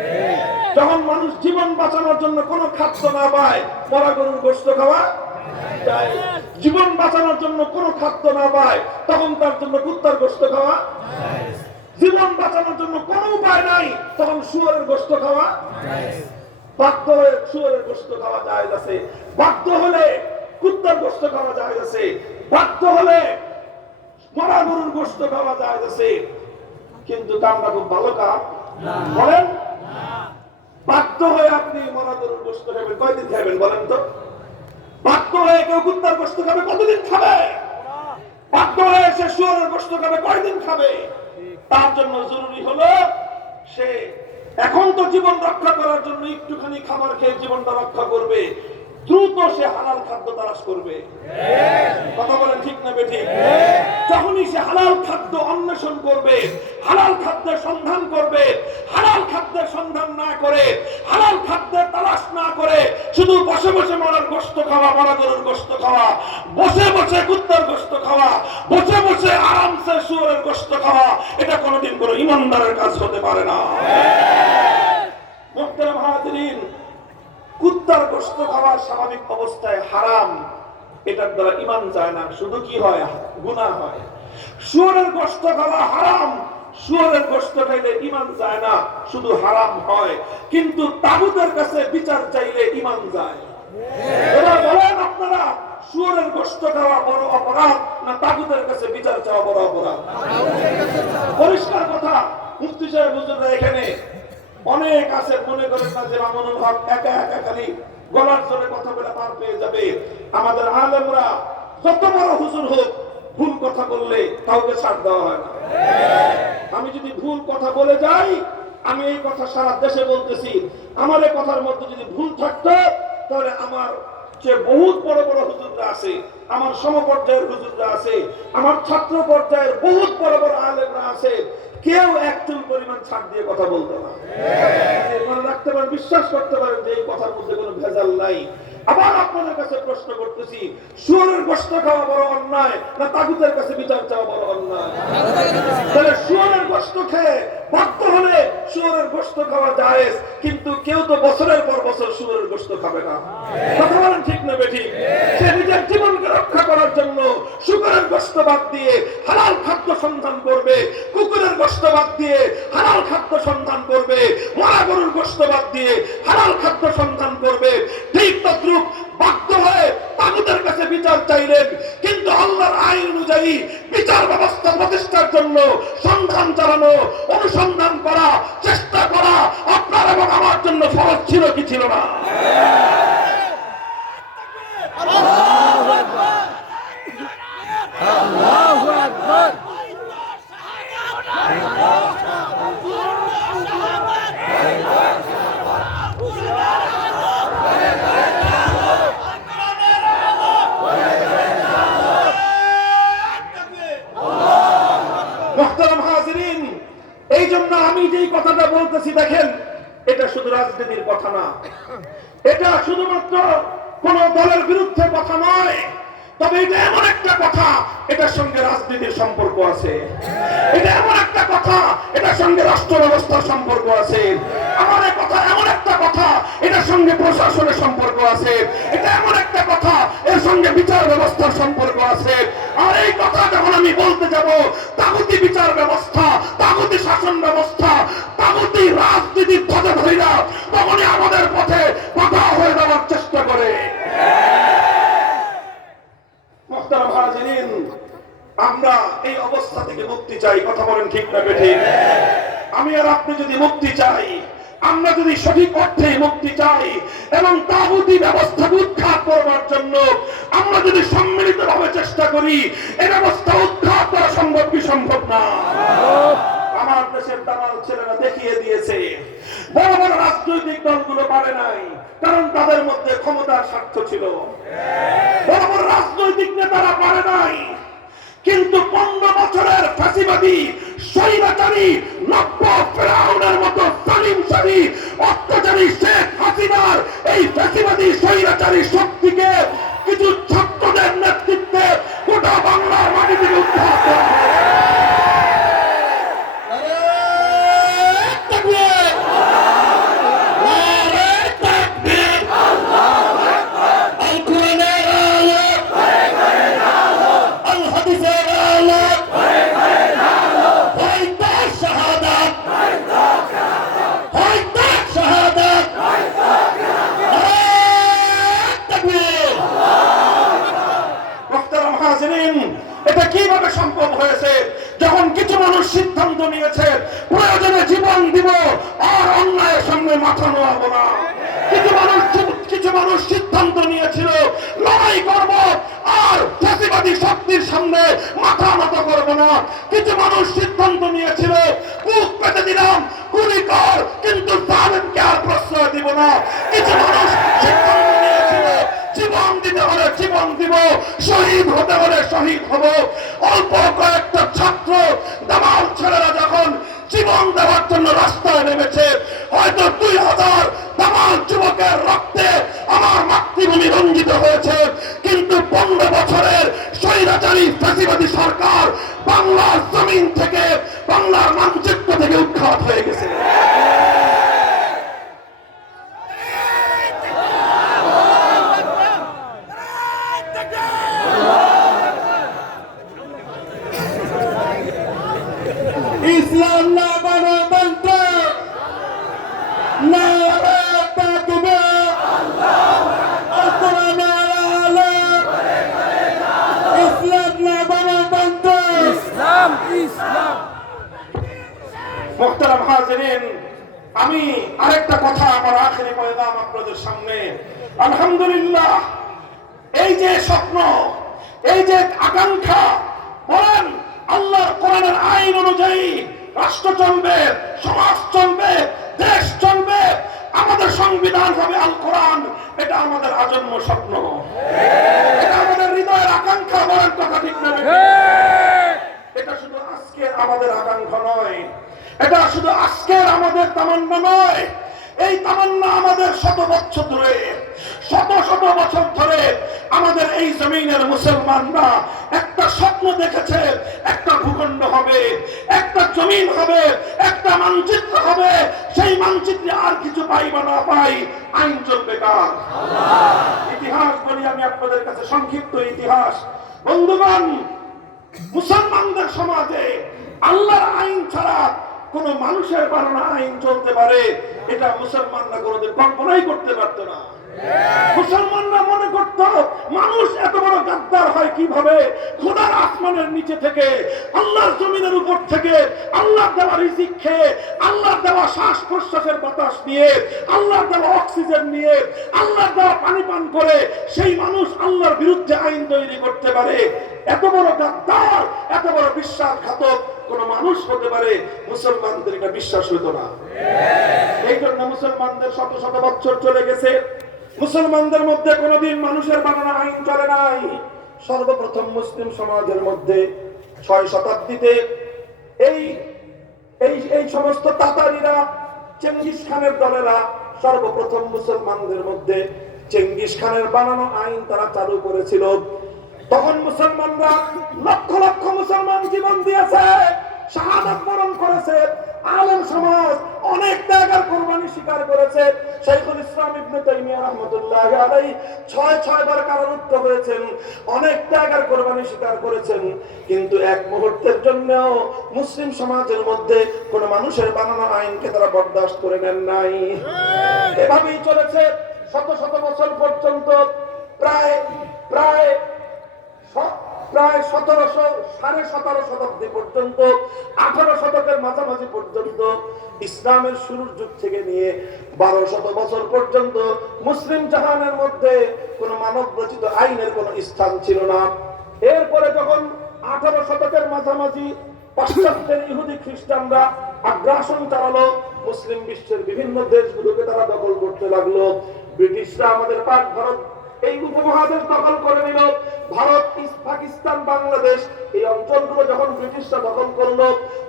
যখন মানুষ জীবন বাঁচানোর জন্য কোনো খাদ্য না পায়, মরা গরুর গোশত খাওয়া যায়। জীবন বাঁচানোর জন্য কোনো খাদ্য না পায়, তখন তার জন্য কুত্তার গোশত খাওয়া। জীবন বাঁচানোর জন্য কোনো উপায় নাই, তখন শুয়োরের গোশত খাওয়া। বাধ্য হয়ে শুয়োরের গোশত খাওয়া যায় আছে, বাধ্য হলে কুত্তার গোশত খাওয়া যায় আছে, বাধ্য হলে মরা গরুর গোশত খাওয়া যায় আছে। কিন্তু কামটা খুব ভালো কাম বলেন? বাধ্য হয়ে আপনি মরা গরুর গোশত খাবেন, কয়দিন খাবেন বলেন তো? বাধ্য বাধ্য হয়ে কেউ কুত্তার গোশত খাবে, কতদিন খাবে? বাধ্য হয়ে সে শুয়োরের গোশত খাবে, কয়দিন খাবে? তার জন্য জরুরি হলো সে এখন তো জীবন রক্ষা করার জন্য একটুখানি খাবার খেয়ে জীবনটা রক্ষা করবে, দ্রুত সে হালাল খাদ্য তালাশ করবে। কথা বলেন ঠিক না বেঠিক? যখনই সে হালাল খাদ্য অন্বেষণ করবে, হালাল খাদ্যের সন্ধান করবে, হালাল খাদ্যের সন্ধান না করে, হালাল খাদ্যের তালাশ না করে শুধু বসে বসে মরার গোশত খাওয়া, মরা গরুর গোশত খাওয়া, বসে বসে কুত্তার গোশত খাওয়া, বসে বসে আরামসে শুয়োরের গোশত খাওয়া, এটা কোনোদিন কোনো ইমানদারের কাজ হতে পারে না। মুহতারাম হাজিরিন, কুত্তার গোশত খাওয়া স্বাভাবিক অবস্থায় হারাম, এটার দ্বারা ঈমান যায় না, শুধু কি হয়? গুনাহ হয়। শুয়োরের গোশত খাওয়া হারাম, শুয়োরের গোশত খাইলে ঈমান যায় না, শুধু হারাম হয়। কিন্তু তাগুতের কাছে বিচার চাইলে ঈমান যায়। এবার বলেন আপনারা, শুয়োরের গোশত খাওয়া বড় অপরাধ না তাগুতের কাছে বিচার চাওয়া বড় অপরাধ? পরিষ্কার কথা। মুফতি সাহেব হুজুররা এখানে অনেক আছে, মনে করেন না যে মামুনুল হক একা একা খালি গলার জোরে কথা বলে পার পেয়ে যাবে। আমাদের আলেমরা যত বড় হুজুর হোক, ভুল কথা বললে কাউকে ছাড় দেওয়া হয় না। আমি যদি ভুল কথা বলে যাই, আমি এই কথা সারা দেশে বলতেছি, আমার এই কথার মধ্যে যদি ভুল থাকতো তাহলে আমার যে বহুত বড় বড় হুজুররা আছে, আমার সমপর্যায়ের হুজুররা আছে, আমার ছাত্র পর্যায়ের বহুত বড় বড় আলেমরা আছে, কেউ এক চুল পরিমাণ ছাড় দিয়ে কথা বলতো না। মনে রাখতে পারেন, বিশ্বাস করতে পারেন যে এই কথার মধ্যে কোনো ভেজাল নাই। আবার আপনাদের কাছে প্রশ্ন করতেছি, শুয়োরের গোশত খাওয়া বড় অন্যায় না তাগুতের কাছে বিচার চাওয়া বড় অন্যায়? তাহলে শুয়োরের গোশত খেয়ে বাধ্য হলে শুয়োরের গোশত খাওয়া জায়েজ, কিন্তু কেউ তো বছরের পর বছর শুয়োরের গোশত খাবে না। কথা বলেন ঠিক না বেঠিক? সে নিজের জীবনকে রক্ষা করার জন্য শুকরের গোশত বাদ দিয়ে হালাল খাদ্য সন্ধান করবে, কুকুরের গোশত বাদ দিয়ে হালাল খাদ্য সন্ধান করবে, মরা গরুর গোশত বাদ দিয়ে হালাল খাদ্য সন্ধান করবে। ঠিক তদ্রুপ বাধ্য হয়ে তাগুতের কাছে বিচার চাইলেন, কিন্তু আল্লাহর আইন অনুযায়ী বিচার ব্যবস্থা প্রতিষ্ঠার জন্য সন্ধান চালানো, অনুসন্ধান করা, চেষ্টা করা আপনার এবং আমার জন্য ফরজ ছিল কি ছিল না? আল্লাহু আকবার, আল্লাহু আকবার। মুহতারাম হাজিরিন, এই জন্য আমি যেই কথাটা বলতেছি, দেখেন, এটা শুধু রাজনীতির কথা না, এটা শুধুমাত্র কোন দলের বিরুদ্ধে কথা নয়, তবে এটা এমন একটা কথা, এটার সঙ্গে রাজনীতির সম্পর্ক আছে। এটা এমন একটা কথা, এটার সঙ্গে রাষ্ট্র ব্যবস্থার সম্পর্ক আছে। আমার এই কথা এমন একটা কথা, এটার সঙ্গে প্রশাসনের সম্পর্ক আছে। এটা এমন একটা কথা, এর সঙ্গে বিচার ব্যবস্থার সম্পর্ক আছে। আর এই কথা যখন আমি বলতে যাব, তাগুতি বিচার ব্যবস্থা, তাগুতি শাসন ব্যবস্থা, তাগুতি রাজনীতির ধ্বজাধারীরা তখনই আমাদের পথে বাধা হয়ে দেওয়ার চেষ্টা করে। মুহতারাম হাজিরিন, আমরা এই অবস্থা থেকে মুক্তি চাই। কথা বলেন ঠিক না বেঠিক? আমি আর আপনি যদি মুক্তি চাই, আমরা যদি সঠিক অর্থে মুক্তি চাই এবং তাগুতি ব্যবস্থাকে উৎখাত করবার জন্য আমরা যদি সম্মিলিতভাবে চেষ্টা করি, এই ব্যবস্থা উৎখাত করা সম্ভব কি সম্ভব না? আমার দেশের দালাল ছেলেরা দেখিয়ে দিয়েছে, বড় বড় রাজনৈতিক দলগুলো পারে নাই, কারণ তাদের মধ্যে ক্ষমতার স্বার্থ ছিল। বড় বড় রাজনৈতিক নেতারা পারে নাই, কিন্তু 15 বছরের ফাঁসিবাদী স্বৈরাচারী নব্য ফেরাউনের মতো জালিমশালী অত্যাচারী শেখ হাসিনার এই ফাঁসিবাদী স্বৈরাচারী শক্তিকে কিছু ছাত্রদের নেতৃত্বে গোটা বাংলার মাটি থেকে উদ্ধার করা হবে। এটা কিভাবে সম্ভব হয়েছে? যখন কিছু মানুষ সিদ্ধান্ত নিয়েছে প্রয়োজনে জীবন দিব আর অন্যায়ের সঙ্গে মাথা নোয়াবো না। কিছু মানুষ, কিছু মানুষ সিদ্ধান্ত নিয়েছিল লড়াই করব আর ফ্যাসিবাদী শক্তির সামনে মাথা নত করব না। কিছু মানুষ সিদ্ধান্ত নিয়েছিল বুক পেতে দিলাম গুলি কর, কিন্তু জালেমকে আর প্রশ্রয় দিব না। কিছু মানুষ সিদ্ধান্ত নিয়েছিল জীবন দিতে হলে জীবন দিব, শহীদ হতে হলে শহীদ হব। অল্প কয়েকটা ছাত্র দামাল ছেলেরা যখন জীবন দেওয়ার জন্য রাস্তায় নেমেছে, হয়তো 2000 দামাল যুবকের রক্তে আমার মাতৃভূমি রঞ্জিত হয়েছে, কিন্তু 15 বছরের স্বৈরাচারী ফ্যাসিবাদী সরকার বাংলার জমিন থেকে, বাংলার মানচিত্র থেকে উৎখাত হয়ে গেছে। ইসলাম না গণতন্ত্র, নারে তাকবীর, আসসালামু আলাইকুম। ইসলাম না গণতন্ত্র, ইসলাম ইসলাম। মুহতারাম হাজিরিন, আমি আরেকটা কথা আমার আখেরি পয়গাম আপনাদের সামনে। আলহামদুলিল্লাহ, এই যে স্বপ্ন, এই যে আকাঙ্ক্ষা, বলেন আল্লাহর কোরআনের আইন অনুযায়ী রাষ্ট্র চলবে, সমাজ চলবে, দেশ চলবে, আমাদের সংবিধান হবে আল কোরআন, এটা আমাদের আজন্ম স্বপ্ন, এটা আমাদের হৃদয়ের আকাঙ্ক্ষা। বলেন কথা ঠিক না? এটা শুধু আজকের আমাদের আকাঙ্ক্ষা নয়, এটা শুধু আজকের আমাদের তামান্না নয়। এই তামান্না আমাদের শত বছর ধরে, শত শত বছর ধরে আমাদের এই জমিনের মুসলমানরা একটা স্বপ্ন দেখেছে, একটা ভূখণ্ড হবে, একটা জমিন হবে, একটা মানচিত্র হবে। সেই মানচিত্রে আর কিছু পাই বা না পাই, আইন চলবে কার? ইতিহাস বলি আমি আপনাদের কাছে, সংক্ষিপ্ত ইতিহাস। বন্ধুগণ, মুসলমানদের সমাজে আল্লাহর আইন ছাড়া কোন মানুষের বানানো আইন চলতে পারে, এটা মুসলমানরা কোনোদিন কল্পনাই করতে পারতো না। মুসলমানরা মনে করত মানুষ এত বড় গাদ্দার হয় কিভাবে? খোদার আসমানের নিচে থেকে, আল্লাহর জমিনের উপর থেকে, আল্লাহর দেওয়া রিজিক খেয়ে, আল্লাহর দেওয়া শ্বাস প্রশ্বাসের বাতাস নিয়ে, আল্লাহর দেওয়া অক্সিজেন নিয়ে, আল্লাহর দেওয়া পানি পান করে সেই মানুষ আল্লাহর বিরুদ্ধে আইন তৈরি করতে পারে। এত বড় গাদ্দার, এত বড় বিশ্বাসঘাতক কোন মানুষ হতে পারে, মুসলমানদের এটা বিশ্বাস হতো না। এই জন্য মুসলমানদের শত শত বছর চলে গেছে, মুসলমানদের মধ্যে কোনদিন মানুষের বানানো আইন চলে নাই। সর্বপ্রথম মুসলিম সমাজের মধ্যে 6 শতাব্দীতে এই সমস্ত তাতারিরা, চেঙ্গিস খানের দলেরা সর্বপ্রথম মুসলমানদের মধ্যে চেঙ্গিস খানের বানানো আইন তারা চালু করেছিল। তখন মুসলমানরা লক্ষ লক্ষ মুসলমান জীবন দিয়েছে, শাহাদাত বরণ করেছে। আলেম সমাজ অনেক ত্যাগের কোরবানি স্বীকার করেছে। শাইখুল ইসলাম ইবনে তাইমিয়া রাহমাতুল্লাহি আলাইহি 6 বার কারারুদ্ধ হয়েছেন, অনেক ত্যাগের কোরবানি স্বীকার করেছেন, কিন্তু এক মুহূর্তের জন্য মুসলিম সমাজের মধ্যে কোন মানুষের বানানো আইনকে তারা বরদাস্ত করে নেন নাই। এভাবেই চলেছে শত শত বছর পর্যন্ত। প্রায় 1700 শতাব্দী পর্যন্ত, 18 শতকের মাঝামাঝি পর্যন্ত, ইসলামের শুরুর যুগ থেকে নিয়ে 1200 বছর পর্যন্ত মুসলিম জাহানের মধ্যে কোন মানব রচিত আইনের কোন স্থান ছিল না। এরপরে যখন 18 শতকের মাঝামাঝি পাশ্চাত্যের ইহুদি খ্রিস্টানরা আগ্রাসন চালালো, মুসলিম বিশ্বের বিভিন্ন দেশগুলোকে তারা দখল করতে লাগলো। ব্রিটিশরা আমাদের পাক ভারত, এই উপমহাদেশ দখল করে নিল। ভারত, পাকিস্তান, বাংলাদেশ, এই অঞ্চলগুলো যখন ব্রিটিশরা দখল করলো,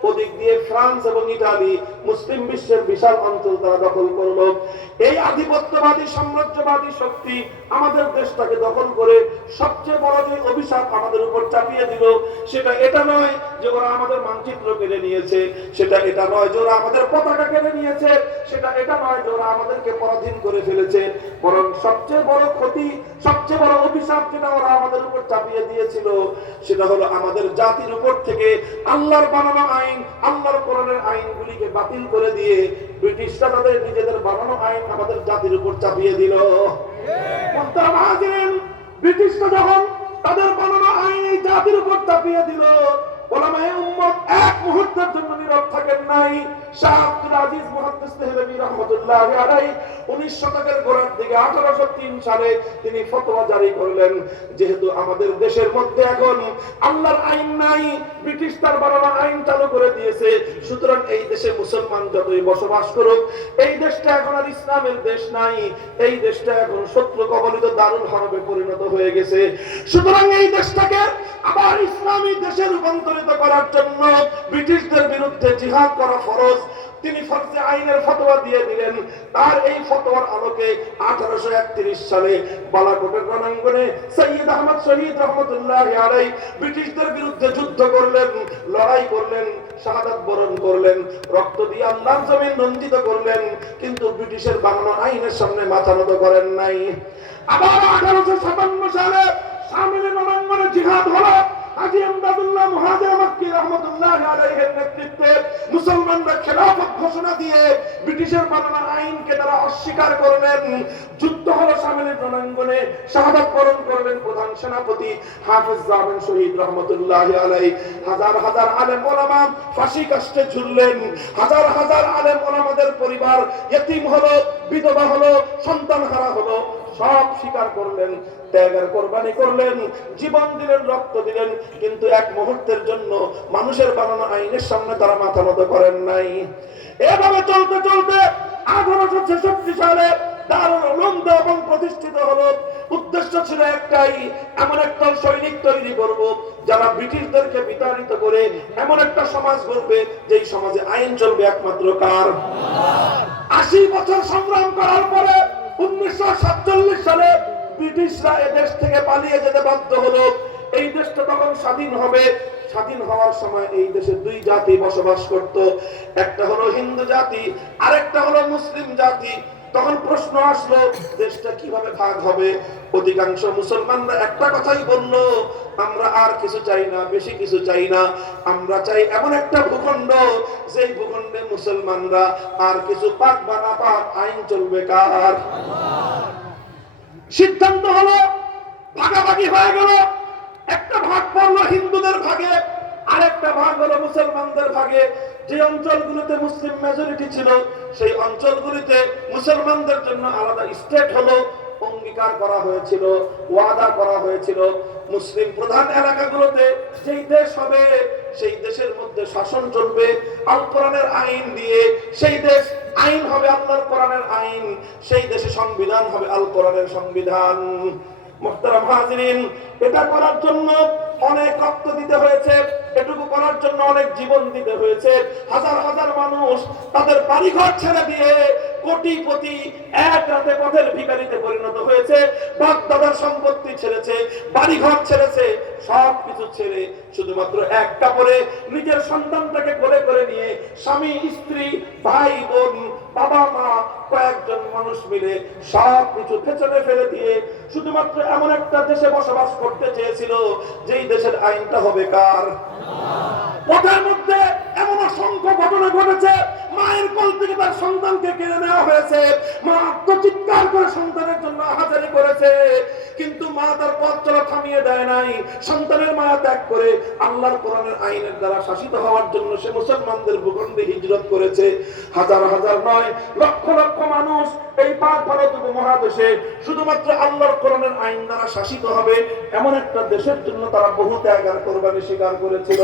ওদিক দিয়ে ফ্রান্স এবং ইতালি, মুসলিম বিশ্বের বিশাল অঞ্চল তারা দখল করলো। এই আধিপত্যবাদী সাম্রাজ্যবাদী শক্তি আমাদের দেশটাকে দখল করে সবচেয়ে বড় যে অভিশাপ আমাদের উপর চাপিয়ে দিল, সেটা এটা নয় যে ওরা আমাদের মানচিত্র কেড়ে নিয়েছে, সেটা এটা নয় যে ওরা আমাদের পতাকা কেড়ে নিয়েছে, সেটা এটা নয় যে ওরা আমাদেরকে পরাধীন করে ফেলেছে, বরং সবচেয়ে বড় ক্ষতি, সবচেয়ে বড় অভিশাপ যেটা ওরা আমাদের উপর চাপিয়ে দিয়েছিল, সেটা হলো আমাদের জাতির উপর থেকে আল্লাহর বানানো আইন, আল্লাহর কোরআনের আইনগুলিকে বাতিল করে দিয়ে ব্রিটিশরা তাদের নিজেদের বানানো আইন আমাদের জাতির উপর চাপিয়ে দিল। ব্রিটিশরা যখন তাদের বানানো আইন এই জাতির উপর চাপিয়ে দিল, ওলামায়ে উম্মত এক মুহূর্তের জন্য নীরব থাকেন নাই। শাহ আব্দুল আজিজ মুহাদ্দিস দেহলভী রাহমাতুল্লাহি আলাইহি 19 শতকের গোড়ার দিকে 1803 সালে তিনি ফতোয়া জারি করলেন, যেহেতু আমাদের দেশের মধ্যে এখন আল্লাহর আইন নাই, ব্রিটিশ তার বানানো আইন চালু করে দিয়েছে, সুতরাং এই দেশে মুসলমান যতই বসবাস করুক, এই দেশটা এখন আর ইসলামের দেশ নাই, এই দেশটা এখন শত্রু কবলিত দারুল হারবে পরিণত হয়ে গেছে। সুতরাং এই দেশটাকে আবার ইসলামী দেশে রূপান্তরিত করার জন্য ব্রিটিশদের বিরুদ্ধে জিহাদ করা ফরজ। তিনি ফরজে আইনের ফতোয়া দিয়ে দিলেন। তার এই ফতোয়ার আলোকে 1831 সালে বালাকোটের রণাঙ্গনে সৈয়দ আহমদ শহীদ রহমতুল্লাহি আলাইহি ব্রিটিশদের বিরুদ্ধে যুদ্ধ করলেন, লড়াই করলেন, শাহাদাত বরণ করলেন, রক্ত দিয়ে আল্লাহর জমিন রঞ্জিত করলেন, কিন্তু ব্রিটিশের বানানো আইনের সামনে মাথা নত করেন নাই। আবার 1857 সালে শামিলের রণাঙ্গনে জিহাদ হলো। হাজী আমদাদুল্লাহ মুহাজির মক্কি রাহমাতুল্লাহি আলাইহির নেতৃত্বে মুসলমানরা খেলাফত ঘোষণা দিয়ে ব্রিটিশের বানানো আইনকে তারা অস্বীকার করলেন। যুদ্ধ হলো শামিলের রণাঙ্গনে, শাহাদাত বরণ করলেন প্রধান সেনাপতি হাফেজ জামান শহীদ রহমতুল্লাহি আলাইহি। হাজার হাজার আলেম ওলামা ফাঁসি কাস্টে ঝুললেন, হাজার হাজার আলেম ওলামাদের পরিবার ইতিম হলো, বিধবা হলো, সন্তানহারা হলো। সব স্বীকার করলেন, ত্যাগের কোরবানি করলেন, জীবন দিলেন, রক্ত দিলেন, কিন্তু এক মুহূর্তের জন্য মানুষের বানানো আইনের সামনে তারা মাথা নত করেন নাই। এভাবে চলতে চলতে 1866 সালে দারুল উলুম দেওবন্দ প্রতিষ্ঠিত হলো। উদ্দেশ্য ছিল একটাই, এমন একটা সৈনিক তৈরি করব যারা ব্রিটিশদেরকে বিতাড়িত করে এমন একটা সমাজ গড়বে যেই সমাজে আইন চলবে একমাত্র কার? 80 বছর সংগ্রাম করার পরে 1947 সালে ব্রিটিশরা এদেশ থেকে পালিয়ে যেতে বাধ্য হলো। এই দেশটা তখন স্বাধীন হবে। স্বাধীন হওয়ার সময় এই দেশে দুই জাতি বসবাস করত, একটা হলো হিন্দু জাতি, আরেকটা হলো মুসলিম জাতি। তখন প্রশ্ন আসলো দেশটা কিভাবে ভাগ হবে। অধিকাংশ মুসলমানরা একটা কথাই বলল, আমরা আর কিছু চাই না, বেশি কিছু চাই না, আমরা চাই এমন একটা ভূখণ্ড যেই ভূখণ্ডে মুসলমানরা আর কিছু পাক বা না পাক আইন চলবে কার? সিদ্ধান্ত হলো, ভাগাভাগি হয়ে গেল। একটা ভাগ পড়লো হিন্দুদের ভাগে, আরেকটা ভাগ হলো মুসলমানদের ভাগে। যে অঞ্চলগুলোতে মুসলিম মেজরিটি ছিল সেই অঞ্চলগুলিতে মুসলমানদের জন্য আলাদা স্টেট হলো, অঙ্গীকার করা হয়েছিল, ওয়াদা করা হয়েছিল। মুসলিম প্রধান এলাকাগুলোতে যেই দেশ হবে সেই দেশের মধ্যে শাসন চলবে আল কোরআনের আইন দিয়ে, সেই দেশ আইন হবে আল্লাহর কোরআনের আইন, সেই দেশে সংবিধান হবে আল কোরআনের সংবিধান। মুহতারাম হাজিরিন, এটা করার জন্য অনেক রক্ত দিতে হয়েছে, এটুকু করার জন্য অনেক জীবন দিতে হয়েছে। হাজার হাজার মানুষ তাদের বাড়িঘর ছেড়ে দিয়ে কোটিপতি এক রাতে পথের ভিখারিতে পরিণত হয়েছে। বাপ দাদার সম্পত্তি ছেড়েছে, বাড়িঘর ছেড়েছে, সবকিছু ছেড়ে শুধুমাত্র এক কাপড়ে নিজের সন্তানটাকে কোলে করে নিয়ে স্বামী, স্ত্রী, ভাই, বোন, বাবা, মা, কয়েকজন মানুষ মিলে সবকিছু পেছনে ফেলে দিয়ে শুধুমাত্র এমন একটা দেশে বসবাস করতে চেয়েছিল যেই দেশের আইনটা হবে কার? পথের মধ্যে এমন অসংখ্য ঘটনা ঘটেছে, মায়ের কোল থেকে তার সন্তানকে কেড়ে নেওয়া হয়েছে, মা আত্মচিৎকার করে সন্তানের জন্য হাজারি করেছে, কিন্তু মা তার পথ চলা থামিয়ে দেয় নাই। সন্তানের মায়া ত্যাগ করে আল্লাহর কোরআনের আইনের দ্বারা শাসিত হওয়ার জন্য সে মুসলমানদের ভূখণ্ডে হিজরত করেছে। হাজার হাজার নয়, লক্ষ লক্ষ মানুষ এই পাক ভারত উপমহাদেশে শুধুমাত্র আল্লাহর কোরআনের আইন দ্বারা শাসিত হবে এমন একটা দেশের জন্য তারা বহু ত্যাগ আর কোরবানি স্বীকার করেছিল।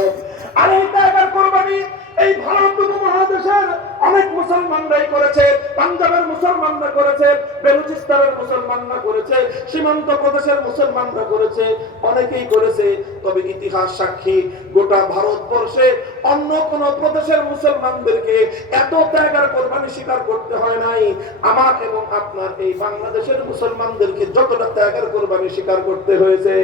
আর এই ত্যাগ আর কোরবানি এই ভারত উপমহাদেশের অনেক মুসলমানরাই করেছে। পাঞ্জাবের মুসলমানরা করেছে, বেলুচিস্তানের মুসলমানরা করেছে, সীমান্ত প্রদেশের মুসলমানরা করেছে, অনেকেই করেছে। তবে ইতিহাস সাক্ষী, গোটা ভারতবর্ষে অন্য কোন প্রদেশের মুসলমানদেরকে এত ত্যাগ আর কোরবানি স্বীকার করতে হয় নাই আমার এবং আপনার এই বাংলাদেশের মুসলমানদেরকে যতটা ত্যাগ আর কোরবানি স্বীকার করতে হয়েছে।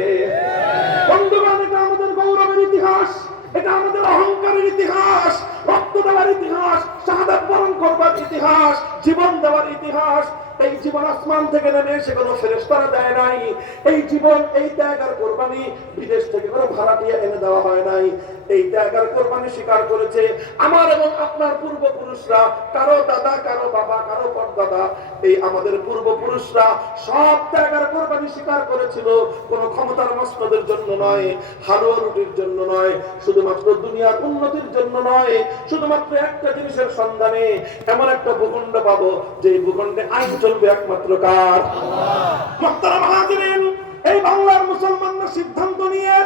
বন্ধুগণ, এটা আমাদের গৌরবের ইতিহাস, এটা আমাদের অহংকারের ইতিহাস, রক্ত দেওয়ার ইতিহাস, শাহাদাত বরণ করবার ইতিহাস, জীবন দেওয়ার ইতিহাস। এই জীবন আসমান থেকে নেমে এসে কোনো ফেরেশতারা দেয় নাই। এই জীবন, এই ত্যাগ আর কোরবানি বিদেশ থেকে কোনো ভাড়াটিয়া এনে দেওয়া হয় নাই। এই ত্যাগ আর কোরবানি স্বীকার করেছে আমার এবং আপনার পূর্বপুরুষরা। কারো দাদা, কারো বাবা, কারো পরদাদা, এই আমাদের পূর্বপুরুষরা সব ত্যাগ আর কোরবানি স্বীকার করেছিল। কোনো ক্ষমতার মসনদের জন্য নয়, হালুয়া রুটির জন্য নয়, শুধুমাত্র দুনিয়ার উন্নতির জন্য নয়, শুধুমাত্র একটা জিনিসের সন্ধানে। এমন একটা ভূখণ্ড পাবো যে ভূখণ্ডে আইন চলবে একমাত্র কার? মোহতারাম হাজিরিন, এই বাংলার মুসলমানরা সিদ্ধান্ত নিয়ে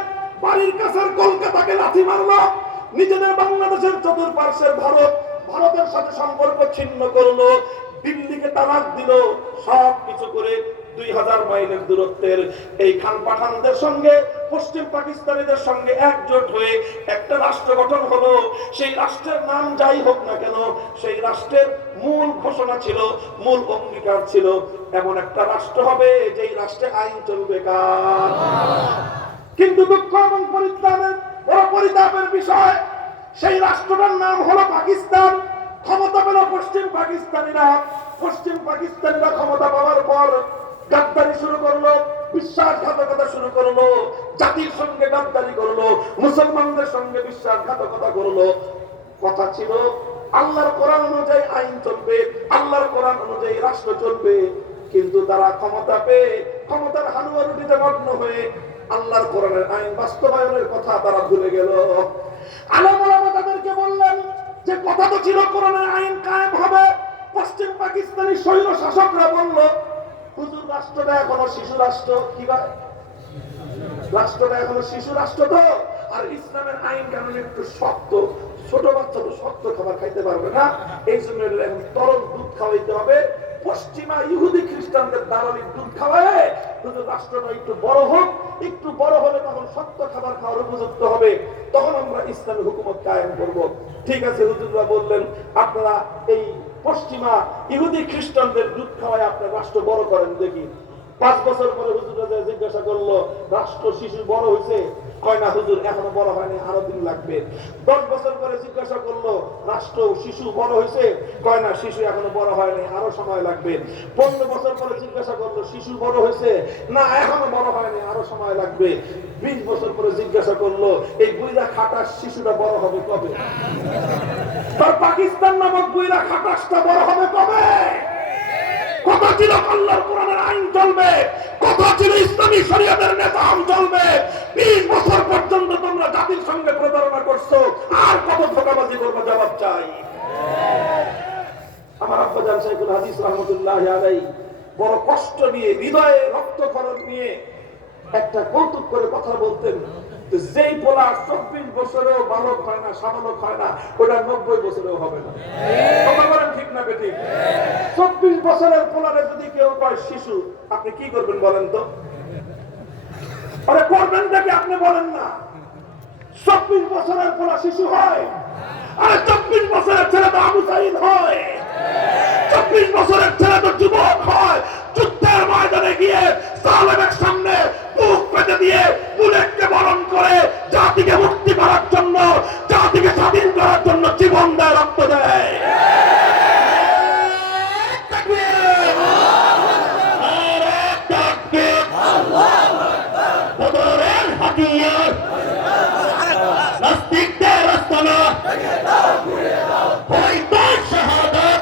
বাড়ির কাছের কলকাতাকে লাথি মারলো, নিজেদের বাংলাদেশের চতুর্পার্শ্বের ভারতের সাথে সম্পর্ক ছিন্ন করলো, দিল্লিকে তালাক দিল, সব কিছু করে 2000 মাইলের দূরত্বের এই খান পাঠানদের সঙ্গে পশ্চিম পাকিস্তানিদের সঙ্গে একজোট হয়ে একটা রাষ্ট্র গঠন হলো। সেই রাষ্ট্রের নাম যাই হোক না কেন, সেই রাষ্ট্রের মূল ঘোষণা ছিল, মূল অঙ্গীকার ছিল, এমন একটা রাষ্ট্র হবে যেই রাষ্ট্রে আইন চলবে কার? কিন্তু দুঃখ এবং পরিতাপের বিষয়, সেই রাষ্ট্রটার নাম হলো পাকিস্তান। ক্ষমতা পেল পশ্চিম পাকিস্তানিরা। পশ্চিম পাকিস্তানিরা ক্ষমতা পাওয়ার পর গাদ্দারি শুরু করলো, বিশ্বাসঘাতকতা শুরু করলো, জাতির সঙ্গে গাদ্দারি করলো, মুসলমানদের সঙ্গে বিশ্বাসঘাতকতা করলো। কথা ছিল আল্লাহর কোরআন অনুযায়ী আইন চলবে, আল্লাহর কোরআন অনুযায়ী রাষ্ট্র চলবে। কিন্তু তারা ক্ষমতা পেয়ে ক্ষমতার হালুয়া রুটিতে মগ্ন হয়ে আল্লাহর কোরআনের আইন বাস্তবায়নের কথা তারা ভুলে গেল। আলেম ওলামা তাদেরকে বললেন যে কথা তো ছিল কোরআনের আইন কায়েম হবে। পশ্চিম পাকিস্তানি স্বৈর শাসকরা বলল, হুজুর রাষ্ট্রটা এখনো শিশু রাষ্ট্র। কি ভাই, রাষ্ট্রটা এখনো শিশু রাষ্ট্র তো, আর ইসলামের আইন কানুন একটু শক্ত, ছোট বাচ্চা তো শক্ত খাবার খাইতে পারবে না, এই জন্য এখন তরল দুধ খাওয়াইতে হবে। পশ্চিমা ইহুদি খ্রিস্টানদের দালালির দুধ খাওয়ায় শুধু রাষ্ট্রটা একটু বড় হোক, একটু বড় হলে তখন শক্ত খাবার খাওয়ার উপযুক্ত হবে, তখন আমরা ইসলামী হুকুমত কায়েম করব। ঠিক আছে, হুজুররা বললেন আপনারা এই পশ্চিমা ইহুদি খ্রিস্টানদের দুধ খাওয়ায় আপনার রাষ্ট্র বড় করেন দেখি। 5 বছর পরে হুজুররা জিজ্ঞাসা করলো, রাষ্ট্র শিশু বড় হয়েছে? কয় না হুজুর, এখনো বড় হয়নি, আরো দিন লাগবে। 10 বছর পরে জিজ্ঞাসা করলো, রাষ্ট্র শিশু বড় হয়েছে? কয় না, শিশু এখনো বড় হয়নি, আরো সময় লাগবে। 15 বছর পরে জিজ্ঞাসা করলো, শিশু বড় হয়েছে? না, এখনো বড় হয়নি, আরো সময় লাগবে। 20 বছর পরে জিজ্ঞাসা করলো, এই বুইরা খাটাস শিশুটা বড় হবে কবে? তার পাকিস্তান নামক বুইরা খাটাসটা বড় হবে কবে? কথা ছিল আল্লাহর কোরআনের আইন চলবে, কথা ছিল ইসলামী শরীয়তের নিজাম চলবে। 20 বছর পর্যন্ত তোমরা জাতির সঙ্গে প্রতারণা করছো, আর কত ধোঁকাবাজি করবো? জবাব চাই। আমার আব্বাজান শাইখুল হাদিস রাহমাতুল্লাহি আলাইহি বড় কষ্ট নিয়ে, হৃদয়ে রক্তক্ষরণ নিয়ে একটা কৌতুক করে কথা বলতেন, যেই পোলা 24 বছরেও বালক হয় না, সাবালক হয় না, ওটা 90 বছরেও হবে না। কথা বলেন ঠিক না বেঠিক? 24 বছরের পোলারে যদি কেউ কয় শিশু, আপনি কি করবেন বলেন তো? আরে করবেন নাকি আপনি বলেন না? 24 বছরের পোলা শিশু হয়? আরে 24 বছরের ছেলে তো আবু সাইদ হয়, 24 বছরের ছেলে তো যুবক হয়। যুদ্ধের ময়দানে গিয়ে সালেমের সামনে বুক পেতে দিয়ে বুলেটকে বরণ করে জাতিকে মুক্তি করার জন্য, জাতিকে স্বাধীন করার জন্য জীবন দেয়, রক্ত দেয়। নাস্তিকদের আস্তানা হয়তো শাহাদাত,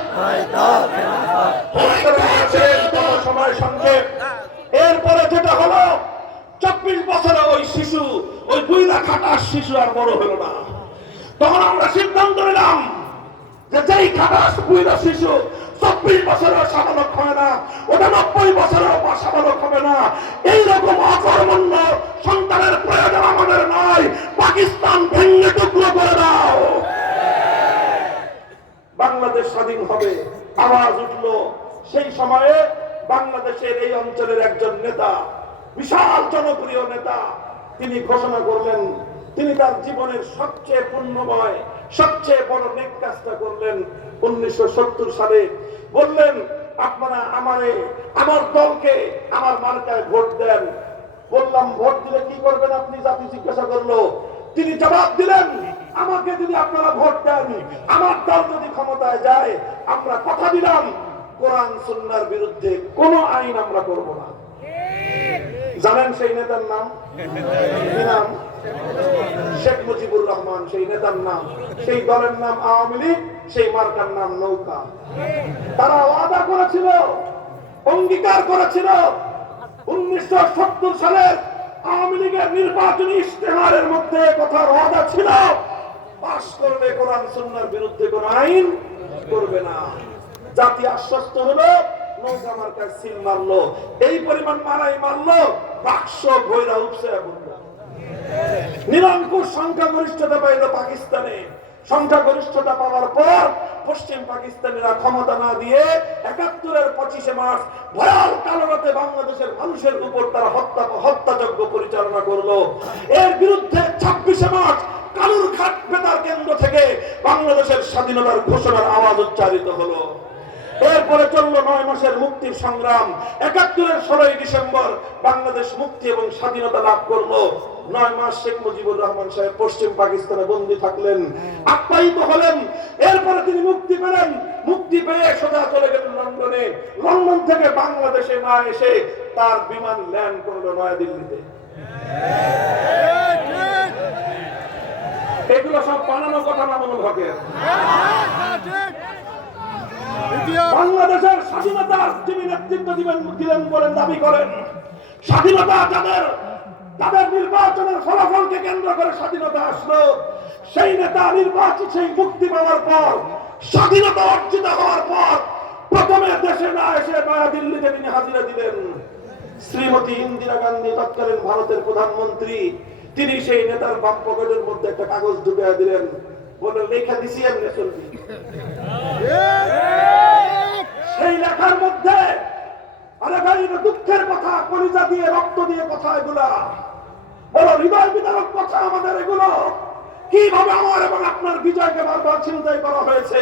সময় সঙ্গে। এরপরে যেটা হলো, 24 বছরে ওই শিশু, ওই বুইরা খাটাস শিশু আর বড় হলো না। তখন আমরা সিদ্ধান্ত নিলাম যে যেই খাটাস বুইরা শিশু 24 বছরেও সাবালক হয় না, ওটা 90 বছরেও সাবালক হবে না। এইরকম অকর্মণ্য সন্তানের প্রয়োজন আমাদের নয়। পাকিস্তান ভেঙে টুকরো করে দাও, বাংলাদেশ স্বাধীন হবে। আওয়াজ উঠলো। সেই সময়ে বাংলাদেশের এই অঞ্চলের একজন নেতা, বিশাল জনপ্রিয় নেতা, তিনি ঘোষণা করলেন, তিনি তার জীবনের সবচেয়ে পুণ্যময়, সবচেয়ে বড় নেক কাজটা করলেন 1970 সালে। বললেন, আপনারা আমার দলকে, আমার মার্কায় ভোট দেন। বললাম, ভোট দিলে কি করবেন আপনি? জাতি জিজ্ঞাসা করলো। তিনি জবাব দিলেন, আমাকে যদি আপনারা ভোট দেন, আমার দল যদি ক্ষমতায় যায়, আমরা কথা দিলাম কোরআন সুন্নাহর বিরুদ্ধে কোন আইন আমরা করব না। জানেন সেই নেতার নাম কি নাম? শেখ মুজিবুর রহমান সেই নেতার নাম, সেই দলের নাম আওয়ামী লীগ, সেই মার্কার নাম নৌকা। তারা ওয়াদা করেছিল, অঙ্গীকার করেছিল 1970 সালের আওয়ামী লীগের নির্বাচনী ইশতেহারের মধ্যে কথার ওয়াদা ছিল, পাশ করলে কোরআন সুন্নাহর বিরুদ্ধে কোন আইন করবে না। জাতি আশ্বস্ত হলো, নৌকা মার্কার সিল মারলো, এই পরিমাণ মারাই মারলো, বাক্স ভৈরা উঠছে। নিরঙ্কুশ সংখ্যাগরিষ্ঠতা পাইল পাকিস্তানে। সংখ্যাগরিষ্ঠতা পাওয়ার পর পশ্চিম পাকিস্তানিরা ক্ষমতা না দিয়ে ৭১-এর 25শে মার্চ ভয়াল কালো রাতে বাংলাদেশের মানুষের উপর তারা হত্যাযজ্ঞ পরিচালনা করলো। এর বিরুদ্ধে 26শে মার্চ কালুরঘাট বেতার কেন্দ্র থেকে বাংলাদেশের স্বাধীনতার ঘোষণার আওয়াজ উচ্চারিত হলো। এরপরে চললো 9 মাসের মুক্তির সংগ্রাম। ৭১-এর 16ই ডিসেম্বর বাংলাদেশ মুক্তি এবং স্বাধীনতা লাভ করলো। 9 মাস শেখ মুজিবুর রহমান সাহেব পশ্চিম পাকিস্তানে বন্দী থাকলেন, আপ্যায়িত হলেন। এরপরে তিনি মুক্তি পেলেন। মুক্তি পেয়ে সোজা চলে গেলেন লন্ডনে। লন্ডন থেকে বাংলাদেশে না এসে তার বিমান ল্যান্ড করলো নয়াদিল্লিতে। এগুলো সব বানানো কথা না মনে হকের। বাংলাদেশের স্বাধীনতার যিনি নেতৃত্ব দিলেন বলেন দাবি করেন, স্বাধীনতা তাদের নির্বাচনের ফলাফলকে কেন্দ্র করে স্বাধীনতা আসলো, সেই নেতা নির্বাচিত সেই মুক্তি পাওয়ার পর, স্বাধীনতা অর্জিত হওয়ার পর প্রথমে দেশে না এসে নয়াদিল্লিতে তিনি হাজিরা দিলেন। শ্রীমতী ইন্দিরা গান্ধী তৎকালীন ভারতের প্রধানমন্ত্রী, তিনি সেই নেতার বাম পকেটের মধ্যে একটা কাগজ ঢুকিয়ে দিলেন, বলে লেখা দিছি এমনি চলবি। সেই লেখার মধ্যে, আরে ভাই দুঃখের কথা, কলিজা দিয়ে রক্ত দিয়ে কথা, এগুলা বড় হৃদয় বিদারক কথা আমাদের। এগুলো কিভাবে আমার এবং আপনার বিজয়কে বারবার ছিনতাই করা হয়েছে,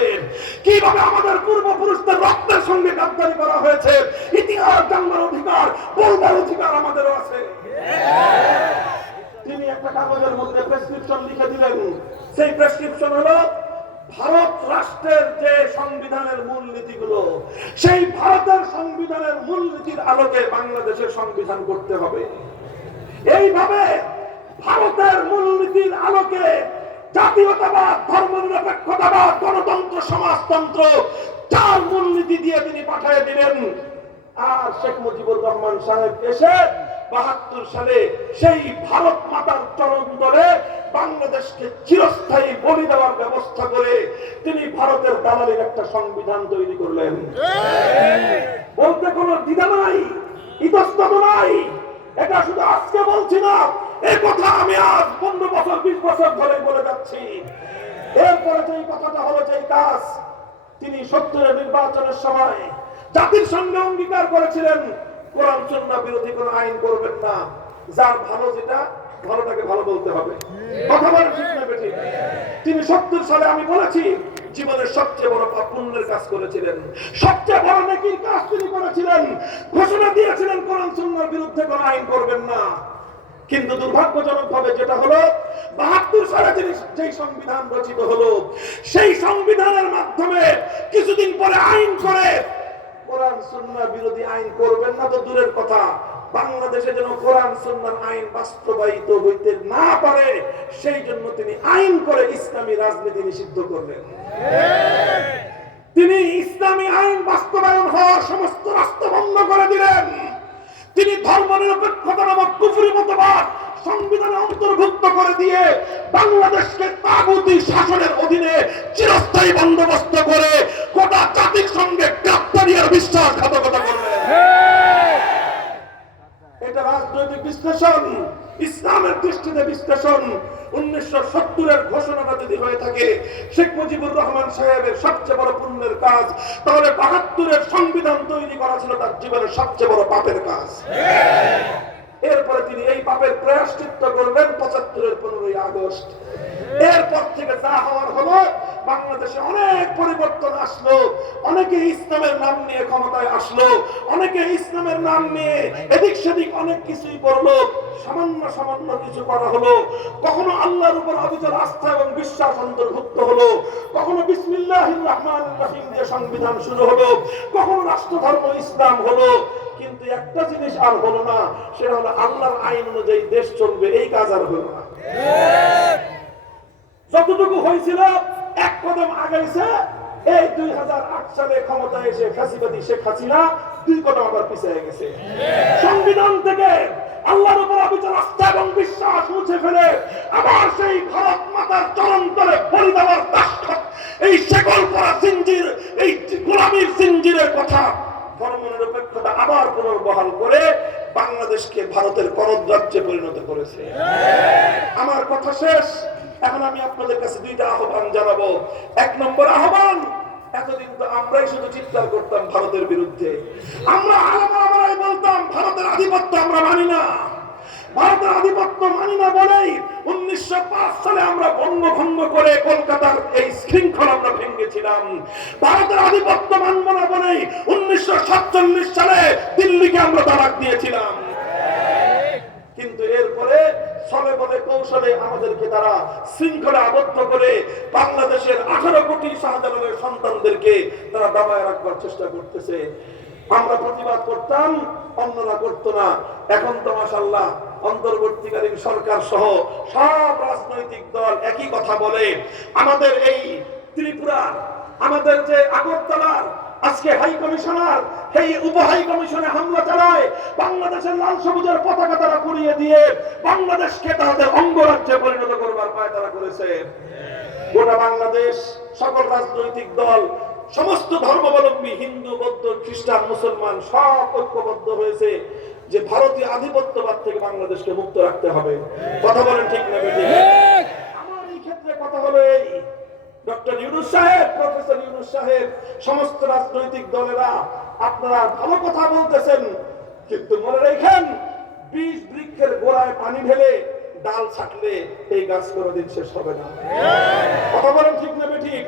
কিভাবে আমাদের পূর্বপুরুষদের রক্তের সঙ্গে গাদ্দারি করা হয়েছে। ইতিহাস জানবার অধিকার, বলবার অধিকার আমাদেরও আছে। তিনি একটা কাগজের মধ্যে প্রেসক্রিপশন লিখে দিলেন। সেই প্রেসক্রিপশন হলো ভারত রাষ্ট্রের যে সংবিধানের মূলনীতিগুলো, সেই ভারতের সংবিধানের মূলনীতির আলোকে বাংলাদেশের সংবিধান করতে হবে। এইভাবে ভারতের মূলনীতির আলোকে জাতীয়তাবাদ, ধর্মনিরপেক্ষতাবাদ, গণতন্ত্র, সমাজতন্ত্র, চার মূলনীতি দিয়ে তিনি পাঠিয়ে দিলেন। আর শেখ মুজিবুর রহমান সাহেব এসে ৭২ সালে সেই ভারত মাতার চরণ ধরে বাংলাদেশকে চিরস্থায়ী বলি দেওয়ার ব্যবস্থা করে তিনি ভারতের দালালির একটা সংবিধান তৈরি করলেন। বলতে কোনো দ্বিধা নাই, ইতস্তত নাই। এটা শুধু আজকে বলছি না, এই কথা আমি আজ 15 বছর 20 বছর ধরে বলে যাচ্ছি। এরপরে যে কথাটা হলো, যে কাজ তিনি ৭০-এর নির্বাচনের সময় জাতির সঙ্গে অঙ্গীকার করেছিলেন, কোরআন সুন্নাহ বিরোধী কোন আইন করবেন না, যার ভালো যেটা, ভালোটাকে ভালো বলতে হবে। কথা বলেন ঠিক না বেঠিক? তিনি ৭০ সালে, আমি বলেছি, জীবনের সবচেয়ে বড় পুণ্যের কাজ করেছিলেন, সবচেয়ে বড় নেকির কাজ তিনি করেছিলেন। ঘোষণা দিয়েছিলেন কোরআন সুন্নাহর বিরুদ্ধে কোন আইন করবেন না। কিন্তু দুর্ভাগ্যজনক ভাবে যেটা হলো, ৭২ সালে যেই সংবিধান রচিত হলো, সেই সংবিধানের মাধ্যমে কিছুদিন পরে আইন করে কোরআন সুন্নাহ বিরোধী আইন করবেন না তো দূরের কথা, বাংলাদেশে যেন কোরআন সুন্নাহর আইন বাস্তবায়িত হইতে না পারে, সেই জন্য তিনি আইন করে ইসলামী রাজনীতি নিষিদ্ধ করলেন। তিনি ইসলামী আইন বাস্তবায়ন হওয়ার সমস্ত রাস্তা বন্ধ করে দিলেন। তিনি ধর্মনিরপেক্ষতা নামক কুফরি মতবাদ সংবিধানে অন্তর্ভুক্ত করে দিয়ে বাংলাদেশকে তাগুতি শাসনের অধীনে চিরস্থায়ী বন্দোবস্ত করে গোটা জাতির সঙ্গে গাদ্দারি আর বিশ্বাসঘাতকতা করলেন। এটা রাজনৈতিক বিশ্লেষণ, ইসলামের দৃষ্টিতে বিশ্লেষণ। 1970-এর ঘোষণাটা যদি হয়ে থাকে শেখ মুজিবুর রহমান সাহেবের সবচেয়ে বড় পুণ্যের কাজ, তাহলে ৭২-এর সংবিধান তৈরি করা ছিল তার জীবনের সবচেয়ে বড় পাপের কাজ। এরপরে তিনি এই পাপের প্রায়শ্চিত্ত করলেন ৭৫-এর 15ই আগস্ট। এরপর থেকে যা হওয়ার হলো, বাংলাদেশে অনেক পরিবর্তন আসলো। অনেকে ইসলামের নাম নিয়ে ক্ষমতায় আসলো, অনেকে ইসলামের নাম নিয়ে এদিক সেদিক অনেক কিছুই করলো, সামান্য সামান্য কিছু করা হলো। কখনো আল্লাহর উপর অবিচল আস্থা এবং বিশ্বাস অন্তর্ভুক্ত হলো, কখনো বিসমিল্লাহির রহমানির রহিম দিয়ে সংবিধান শুরু হলো, কখনো রাষ্ট্রধর্ম ইসলাম হলো। কিন্তু একটা জিনিস আর হলো না, সেটা হলো আল্লাহর আইন অনুযায়ী দেশ চলবে, এই কাজ আর হলো না। যতটুকু হয়েছিল এক কদম আগাইছে, এই 2008 সালে ক্ষমতায় এসে ফ্যাসিবাদী শেখ হাসিনা 2 কদম আবার পিছিয়ে গেছে। সংবিধান থেকে আল্লাহর উপর অবিচল আস্থা এবং বিশ্বাস মুছে ফেলে আবার সেই ভারত মাতার চরণতলে বলি দেওয়ার দাসত্ব, এই শেকল পরা জিঞ্জির, এই গোলামীর জিঞ্জিরের কথা, ধর্মনিরপেক্ষতা আবার পুনর্বহাল করে বাংলাদেশকে ভারতের করদরাজ্যে পরিণত করেছে। আমার কথা শেষ। এখন আমি আপনাদের কাছে 2টা আহ্বান জানাবো। 1 নম্বর আহ্বান, এতদিন তো আমরাই শুধু চিৎকার করতাম ভারতের বিরুদ্ধে, আমরা আলাদাই বলতাম ভারতের আধিপত্য আমরা মানি না, ভারতের আধিপত্য মানি না বলেই 1905 সালে আমরা বঙ্গভঙ্গ করে কলকাতার এই শৃঙ্খলা আমরা ভেঙেছিলাম। ভারতের আধিপত্য মানব না বলেই 1947 সালে দিল্লিকে আমরা তালাক দিয়েছিলাম। কিন্তু এরপরে ছলে বলে কৌশলে আমাদেরকে তারা শৃঙ্খলা আবদ্ধ করে বাংলাদেশের 18 কোটি শাহজালালের সন্তানদেরকে তারা দাবায় রাখবার চেষ্টা করতেছে। আমরা প্রতিবাদ করতাম, অন্যরা করতো না। এখন তো মাশাআল্লাহ অন্তর্বর্তীকালীন সরকার সহ সব রাজনৈতিক দল একই কথা বলে। আমাদের এই ত্রিপুরা, আমাদের যে আগরতলার আজকে হাই কমিশনার এই উপ হাই কমিশনে হামলা চালায়, বাংলাদেশের লাল সবুজের পতাকা তারা পুড়িয়ে দিয়ে বাংলাদেশকে তাদের অঙ্গরাজ্যে পরিণত করবার পায়তারা করেছে। গোটা বাংলাদেশ সকল রাজনৈতিক দল, সমস্ত ধর্মাবলম্বী, হিন্দু, বৌদ্ধ, খ্রিস্টান, মুসলমান সব ঐক্যবদ্ধ হয়েছে যে ভারতীয় আধিপত্যবাদ থেকে বাংলাদেশকে মুক্ত রাখতে হবে। কথা বলেন ঠিক না বেঠিক? আমার এই ক্ষেত্রে কথা হলো এই, ডক্টর ইউনূস সাহেব, প্রফেসর ইউনূস সাহেব, সমস্ত রাজনৈতিক দলেরা আপনারা ভালো কথা বলতেছেন, কিন্তু মনে রাখেন বীজ বৃক্ষের গোড়ায় পানি ঢেলে ডাল ছাটলে এই গাছ কোনোদিন শেষ হবে না। কথা বলেন ঠিক না বেঠিক?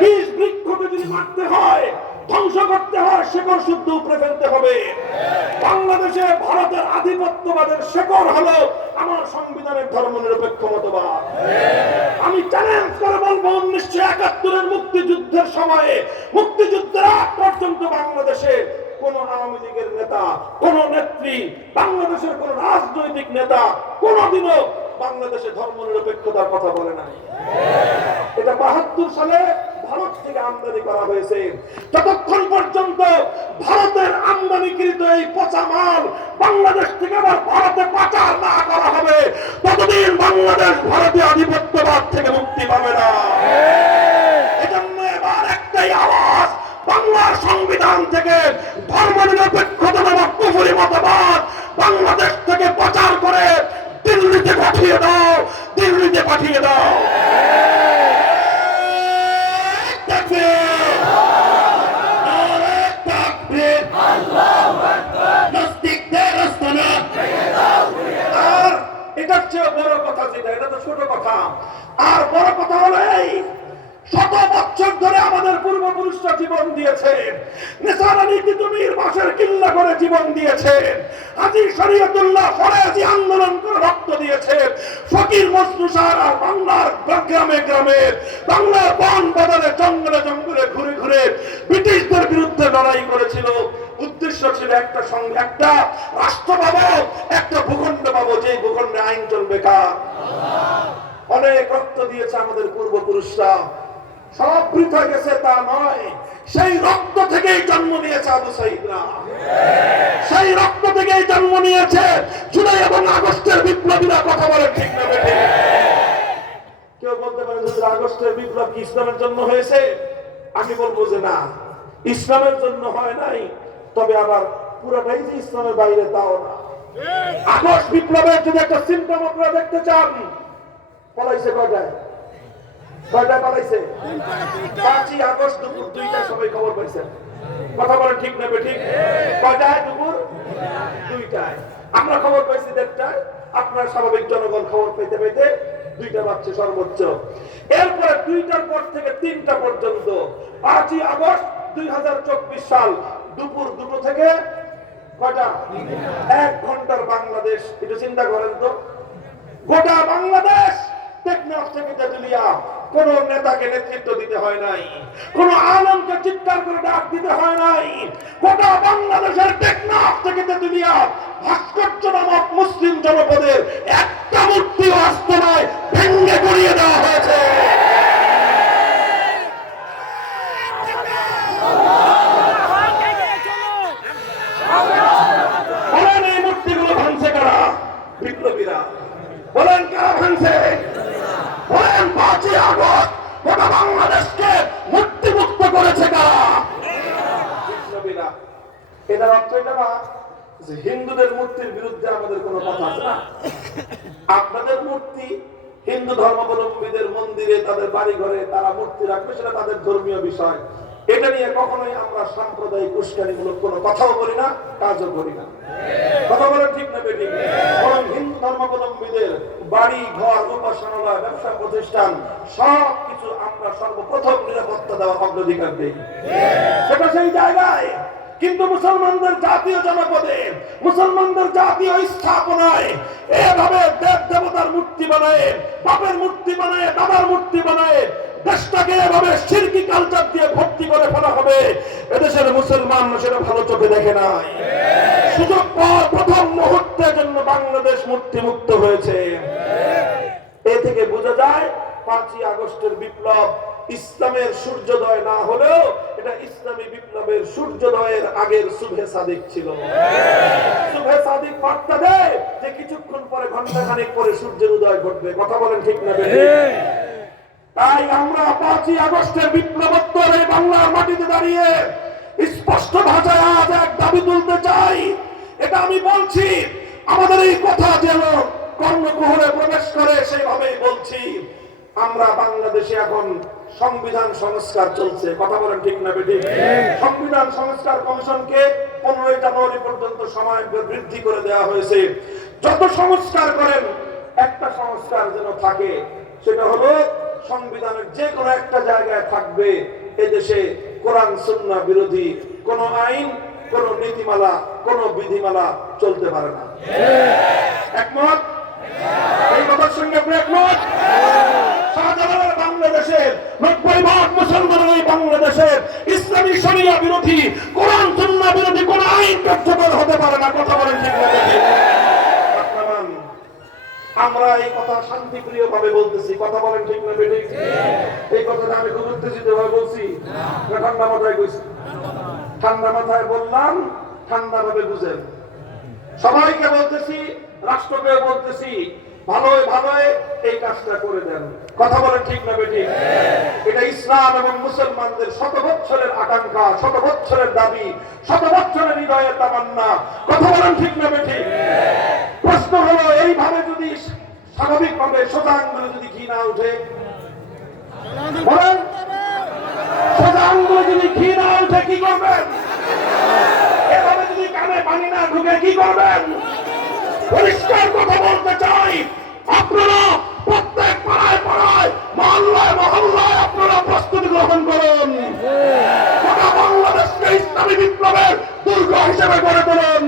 বীজ বৃক্ষকে যদি মারতে হয়, ধ্বংস করতে হয়, শেকড় শুদ্ধ উপরে ফেলতে হবে। বাংলাদেশে ভারতের আধিপত্যবাদের শেকড় হলো আমার সংবিধানের ধর্মনিরপেক্ষ মতবাদ। আমি চ্যালেঞ্জ করে বলবো 1971-এর মুক্তিযুদ্ধের সময়ে, মুক্তিযুদ্ধের আগ পর্যন্ত বাংলাদেশে কোন আওয়ামী লীগের নেতা, কোন নেত্রী, বাংলাদেশের কোন রাজনৈতিক নেতা কোনদিনও বাংলাদেশে ধর্মনিরপেক্ষতার কথা বলে নাই। এটা 72 সালে ভারত থেকে আমদানি করা হয়েছে। যতক্ষণ পর্যন্ত ভারতের আমদানিকৃত এই পচা মাল বাংলাদেশ থেকে আবার ভারতে পাচার না করা হবে, ততদিন বাংলাদেশ ভারতীয় আধিপত্যবাদ থেকে মুক্তি পাবে না। এজন্য এবার একটাই আওয়াজ, বাংলার সংবিধান থেকে ধর্মনিরপেক্ষতা নামক কুফরি মতবাদ বাংলাদেশ থেকে পাচার করে দিল্লিতে পাঠিয়ে দাও, দিল্লিতে পাঠিয়ে দাও। আর এটার চেয়ে বড় কথা যেটা, এটা তো ছোট কথা, আর বড় কথা হলো এই, 100 বছর ধরে আমাদের পূর্বপুরুষরা জীবন দিয়েছেন, নিসার আলী তিতুমীর বাঁশের কিল্লা করে জীবন দিয়েছেন, হাজী শরীয়তুল্লাহ ফরাজি আন্দোলন করে রক্ত দিয়েছেন, ফকির মজনু সারা বাংলার গ্রামে গ্রামে, বাংলার বন বাজারে, জঙ্গলে জঙ্গলে ঘুরে ঘুরে ব্রিটিশদের বিরুদ্ধে লড়াই করেছিল। উদ্দেশ্য ছিল একটা একটা রাষ্ট্র পাবো, একটা ভূখণ্ড পাবো, যে ভূখণ্ডে আইন চলবে কার। অনেক রক্ত দিয়েছে আমাদের পূর্বপুরুষরা, সব বৃথা গেছে তা নয়, সেই রক্ত থেকেই জন্ম নিয়েছে আবু সাঈদরা, সেই রক্ত থেকেই জন্ম নিয়েছে জুলাই এবং আগস্টের বিপ্লবীরা। কথা বলেন ঠিক না বেঠিক? কেউ বলতে পারে যে আগস্টের বিপ্লব কি ইসলামের জন্য হয়েছে? আমি বলবো যে না, ইসলামের জন্য হয় নাই, তবে আবার পুরোটাই যে ইসলামের বাইরে তাও না। আগস্ট বিপ্লবের যদি একটা সিম্পটম আপনারা দেখতে চান, পলাইছে কয়টায়? কয়টায় পালাইছে? 5ই আগস্ট দুপুর 2টায় সবাই খবর পাইছেন। কথা বলেন ঠিক না বেঠিক? কয়টায়? দুপুর 2টায়। আমরা খবর পাইছি 1:30টায়, আপনার স্বাভাবিক জনগণ খবর পেতে পেতে 2টা বাজছে সর্বোচ্চ। এরপরে 2টার পর থেকে 3টা পর্যন্ত 5ই আগস্ট 2024 সাল দুপুর 2টো থেকে কয়টা 1 ঘন্টার বাংলাদেশ। একটু চিন্তা করেন তো, গোটা বাংলাদেশ টেকনাফ থেকে তেতুলিয়া কোন নেতাকে নেতৃত্ব দিতে হয় নাই, কোন আলেমকে চিৎকার করে ডাক দিতে হয় নাই। গোটা বাংলাদেশের টেকনাফ থেকে তেতুলিয়া ভাস্কর্য নামক মুসলিম জনপদের একটা মূর্তিও আসতে নয়, ভেঙে গড়িয়ে দেওয়া হয়েছে। বলেন এই মূর্তিগুলো ভাঙছে কারা? বিপ্লবীরা। বলেন কারা ভাঙছে? বলেন 5ই আগস্ট গোটা বাংলাদেশকে মুক্তিমুক্ত করেছে কারা? বিপ্লবীরা। এটার অর্থ এটা না যে হিন্দুদের মূর্তির বিরুদ্ধে আমাদের কোনো কথা আছে না। আপনাদের মূর্তি হিন্দু ধর্মাবলম্বীদের মন্দিরে, তাদের বাড়ি ঘরে তারা মূর্তি রাখবে, সেটা তাদের ধর্মীয় বিষয়। এটা নিয়ে কখনোই আমরা সাম্প্রদায়িক উস্কানিমূলক কোনো কথাও বলি না, কাজও করি না। কথা বলে ঠিক না বেঠিক? বরং হিন্দু ধর্মাবলম্বীদের বাড়ি ঘর, উপাসনালয়, ব্যবসা প্রতিষ্ঠান সবকিছু আমরা সর্বপ্রথম নিরাপত্তা দেওয়ার অগ্রাধিকার দিই, সেটা সেই জায়গায়। কিন্তু মুসলমানদের জাতীয় জনপদে, মুসলমানদের জাতীয় স্থাপনায় এভাবে দেব দেবতার মূর্তি বানায়, বাপের মূর্তি বানায়, দাদার মূর্তি বানায়, দেশটাকে এভাবে শিরকি কালচার দিয়ে ভর্তি করে ফেলা হবে, এদেশের মুসলমান সেটা ভালো চোখে দেখে নাই। সুযোগ পাওয়ার প্রথম মুহূর্তের জন্য বাংলাদেশ মূর্তি মুক্ত হয়েছে। এ থেকে বোঝা যায় 5ই আগস্টের বিপ্লব ইসলামের সূর্যোদয় না হলেও এটা ইসলামী বিপ্লবের সূর্যোদয়ের আগের সুবহে সাদিক ছিল। সুবহে সাদিক বার্তা দেয় যে কিছুক্ষণ পরে, ঘন্টাখানেক পরে সূর্যের উদয় ঘটবে। কথা বলেন ঠিক না বেঠিক? তাই আমরা 5ই আগস্টের বিপ্লবোত্তর এই বাংলার মাটিতে দাঁড়িয়ে স্পষ্ট ভাষায় আজ এক দাবি তুলতে চাই। এটা আমি বলছি, আমাদের এই কথা যেন কর্ণকুহরে প্রবেশ করে সেইভাবেই বলছি। আমরা বাংলাদেশে এখন সংবিধান সংস্কার চলছে। কথা বলেন ঠিক না বেঠিক? সংবিধান সংস্কার কমিশনকে 15ই জানুয়ারি পর্যন্ত সময় বৃদ্ধি করে দেওয়া হয়েছে। যত সংস্কার করেন একটা সংস্কার যেন থাকে, সেটা হলো সংবিধানের যে কোনো একটা জায়গায় থাকবে এদেশে কোরআন সুন্নাহ বিরোধী কোন আইন, কোন নীতিমালা, কোন বিধিমালা চলতে পারে না। একমত? এই কথার সঙ্গে আপনি একমত? শাহজালালের বাংলাদেশের 90% মুসলমানের এই বাংলাদেশের ইসলামী শরিয়া বিরোধী, কোরআন সুন্নাহ বিরোধী কোন আইন কার্যকর হতে পারে না। কথা বলেন ঠিক না? আমরা এই কথা শান্তিপ্রিয় ভাবে বলতেছি। কথা বলেন ঠিক না বেঠিক? এই কথাটা আমি খুব উত্তেজিত ভাবে বলছি, ঠান্ডা মাথায় কইছি। ঠান্ডা মাথায় বললাম, ঠান্ডা ভাবে বুঝেন। সবাইকে বলতেছি, রাষ্ট্রকে বলতেছি, ভালোই ভালোই এই কাজটা করে দেন। কথা বলেন ঠিক না বেঠিক? এটা ইসলাম এবং মুসলমানদের শত বছরের আকাঙ্ক্ষা, শত বছরের দাবি, শত বছরের হৃদয়ের তামান্না। কথা বলেন ঠিক না বেঠিক? প্রশ্ন হলো, এইভাবে যদি স্বাভাবিকভাবে সোজা আঙ্গুলে যদি ঘি না উঠে, বলেন সোজা আঙ্গুলে যদি ঘি না উঠে কি করবেন? এভাবে যদি কানে পানি না ঢুকে কি করবেন? পরিষ্কার কথা বলতে চাই, আপনারা প্রত্যেক পাড়ায় পাড়ায়, মহল্লায় মহল্লায় আপনারা প্রস্তুতি গ্রহণ করুন। গোটা বাংলাদেশকে ইসলামী বিপ্লবের দুর্গ হিসেবে গড়ে তুলুন।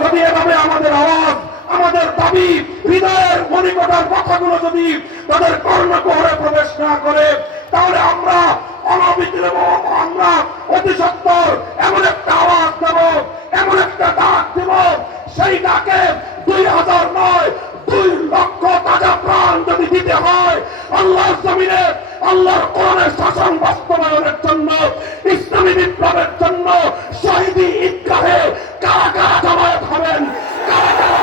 যদি এভাবে আমাদের আওয়াজ, আমাদের দাবি, হৃদয়ের মনিকটার কথাগুলো যদি তাদের কর্ণকুহরে প্রবেশ না করে, তাহলে আমরা অনবিলম্বে, আমরা অতি সত্বর এমন একটা আওয়াজ দেব, এমন একটা ডাক দেব, সেই ডাকে 2000 নয় 2 লক্ষ তাজা প্রাণ যদি দিতে হয় আল্লাহর জমিনে, আল্লাহর কোরআনের শাসন বাস্তবায়নের জন্য, ইসলামী বিপ্লবের জন্য, শহীদি ঈদগাহে কারা কারা জমায়েত হবেন? কারা কারা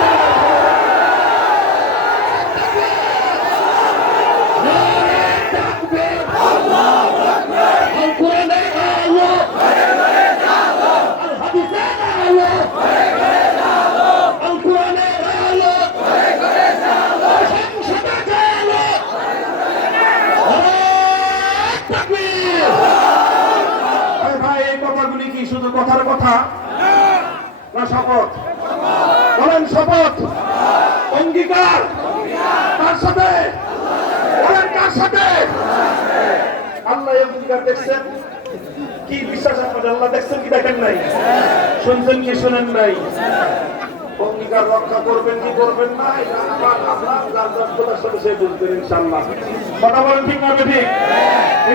শুধু কথার কথা না শপথ? বলেন শপথ, অঙ্গীকার কার সাথে? বলেন কার সাথে? আল্লাহ এই অঙ্গীকার দেখছেন, কি বিশ্বাস আপনাদের? আল্লাহ দেখছেন কি দেখেন নাই? শুনছেন কি শুনেন নাই? অঙ্গীকার রক্ষা করবেন কি করবেন না, এটা আপনার যার দক্ষতার সাথে সে বুঝবেন ইনশাআল্লাহ। কথা বলেন ঠিক না ঠিক?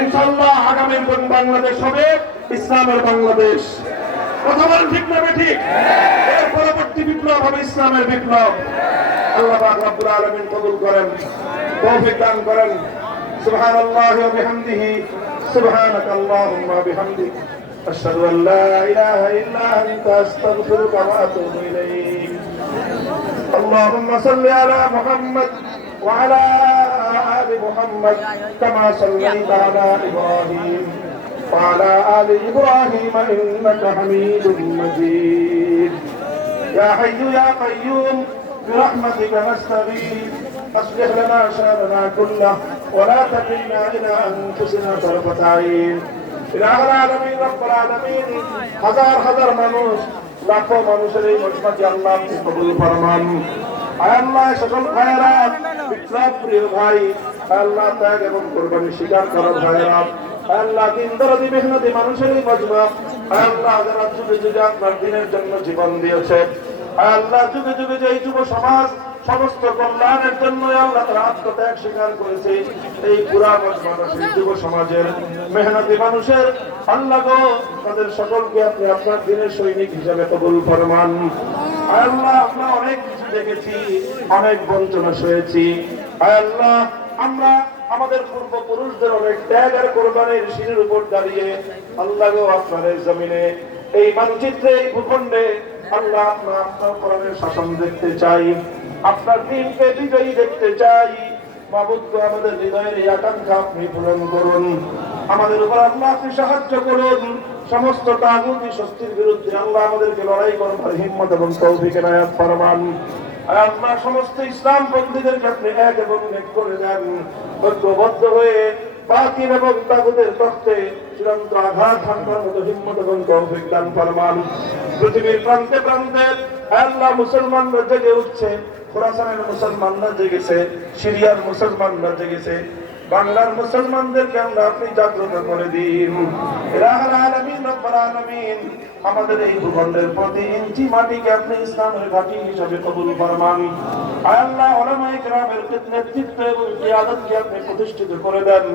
ইনশাআল্লাহ আগামী বাংলাদেশ হবে ইসলামের বাংলাদেশ। কথা বলেন ঠিক না ঠিক? এর পরবর্তী বিপ্লব হবে ইসলামের বিপ্লব। আল্লাহ পাক রব্বুল আলামিন কবুল করেন, তৌফিক দান করেন। সুবহানাল্লাহি ওয়া বিহামদিহি, সুবহানাকাল্লাহুম্মা বিহামদিক, আশহাদু আল লা ইলাহা ইল্লা আনতা, আস্তাগফিরুকা ওয়া আতুবু ইলাইক। আল্লাহুম্মা সাল্লি আলা মুহাম্মাদ ওয়া আলা আলি মুহাম্মাদ কামা সাল্লাইতা আলা ইব্রাহিম ওয়া আলা আলি ইব্রাহিম ইন্নাকা হামিদুম মাজিদ। ইয়া হাইয়্যু ইয়া কাইয়্যুম برحمتك نستغيث أصلح لنا شأننا كله ولا تكلنا إلى أنفسنا طرفة عين। إله العالمين رب العالمين হাজার হাজার মানুষ, লাখো মানুষের এই মজমাকে আল্লাহ আপনি কবুল ফরমান। আয় আল্লাহ সকল ভাইয়েরা, বিপ্লব প্রিয় ভাই, আল্লাহ ত্যাগ এবং কোরবানি স্বীকার করা ভাইয়েরা, আল্লাহ দিন দরদি মেহনতি মানুষের এই মজমা, আল্লাহ যারা যুগে যুগে আপনার দিনের জন্য জীবন দিয়েছে, আল্লাহ যুগে যুগে যে এই যুব সমাজ সমস্ত কল্যাণের জন্য আল্লাহ তারা আত্মত্যাগ স্বীকার করেছে, এই পুরা মানুষের যুব সমাজের মেহনতি মানুষের আল্লাহ গো, তাদের সকলকে আপনি আপনার দিনের সৈনিক হিসেবে কবুল ফরমান। আল্লাহ আমরা অনেক কিছু দেখেছি, অনেক বঞ্চনা সয়েছি। আল্লাহ আমরা আমাদের পূর্বপুরুষদের অনেক ত্যাগ আর কোরবানির শিরের উপর দাঁড়িয়ে আল্লাহ গো আপনার জমিনে এই মানচিত্রে এই ভূখণ্ডে আল্লাহ আপনার কোরআনের শাসন দেখতে চাই, আপনার দিনকে বিজয়ী দেখতে চাই। মাবুদ গো, আমাদের হৃদয়ের এই আকাঙ্ক্ষা আপনি পূরণ করুন, আমাদের উপর আল্লাহ আপনি সাহায্য করুন। সমস্ত তাগুতি শক্তির বিরুদ্ধে আল্লাহ আমাদেরকে লড়াই করবার হিম্মত এবং তৌফিক এনায়েত ফরমান। আল্লাহ সমস্ত ইসলাম বন্দীদেরকে আপনি এক এবং এক করে দেন, ঐক্যবদ্ধ হয়ে বাতিল এবং তাগুতের তখ্তে চূড়ান্ত আঘাত হানবার মতো হিম্মত এবং তৌফিক দান ফরমান। পৃথিবীর প্রান্তে প্রান্তে আল্লাহ মুসলমানরা জেগে উঠছে, খোরাসানের মুসলমানরা জেগেছে, সিরিয়ার মুসলমানরা জেগেছে, বাংলার মুসলমানদেরকে আল্লাহ আপনি জাগ্রত করে দিন। ইলাহুল আলামিন রব্বুল আলামিন আমাদের এই ভূখণ্ডের প্রতি ইঞ্চি মাটিকে আপনি ইসলামের ঘাঁটি হিসেবে কবুল ফরমান। আল্লাহ উলামায়ে কেরামের নেতৃত্ব এবং কিয়াদতকে আপনি প্রতিষ্ঠিত করে দেন।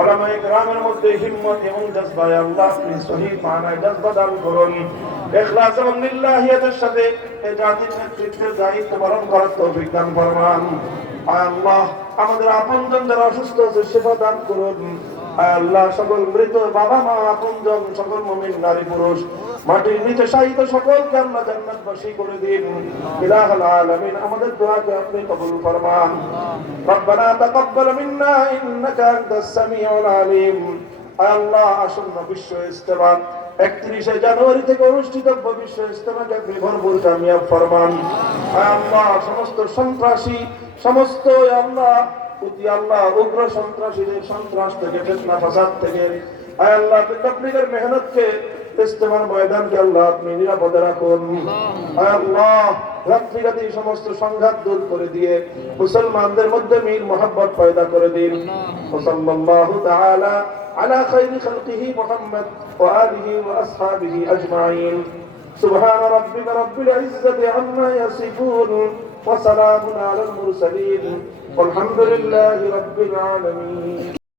উলামায়ে কেরামের মধ্যে হিম্মত এবং জজবায় আল্লাহ আপনি সহিহ মানায় জজবা দান করুন। ইখলাস এবং লিল্লাহিয়াতের সাথে এই জাতির নেতৃত্বের দায়িত্ব পালন করার তৌফিক দান ফরমান। আল্লাহ আমাদের আপনজন যারা অসুস্থ আছে সেবা দান করুন। আল্লাহ সকল মৃত বাবা মা, আপনজন, সকল মুমিন নারী পুরুষ, মাটির নিচে শায়িত সকলকে আল্লাহ জান্নাতবাসী করে দিন। ইলাহুল আলামিন আমাদের দোয়াকে আপনি কবুল ফরমান। রব্বানা তাকাব্বাল মিন্না ইন্নাকা আনতাস সামিউল আলিম। আল্লাহ আসন্ন বিশ্ব ইজতেমা 31 জানুয়ারি থেকে অনুষ্ঠিতব্য বিশ্ব ইজতেমাকে আপনি ভরপুর কামিয়াব ফরমান। আল্লাহ সমস্ত সন্ত্রাসী, সমস্ত আল্লাহ উগ্র সন্ত্রাসীদের সন্ত্রাস থেকে, ফিতনা ফাসাদ থেকে আল্লাহ তাবলীগের মেহনতকে, ইজতেমার ময়দানকে আল্লাহ আপনি নিরাপদে রাখুন। আল্লাহ রাত্রিঘাতী সমস্ত সংঘাত দূর করে দিয়ে মুসলমানদের মধ্যে মিল মুহাব্বত পয়দা করে দিন। সাল্লাল্লাহু তাআলা আলা খায়রি খালকিহি মুহাম্মদ ওয়া আলিহি ওয়া আসহাবিহি আজমাইন। সুবহান রাব্বিকা রাব্বিল ইজ্জাতি আম্মা ইয়াসিফুন ওয়া সালামুন আলাল মুরসালিন ওয়ালহামদুলিল্লাহি রাব্বিল আলামিন।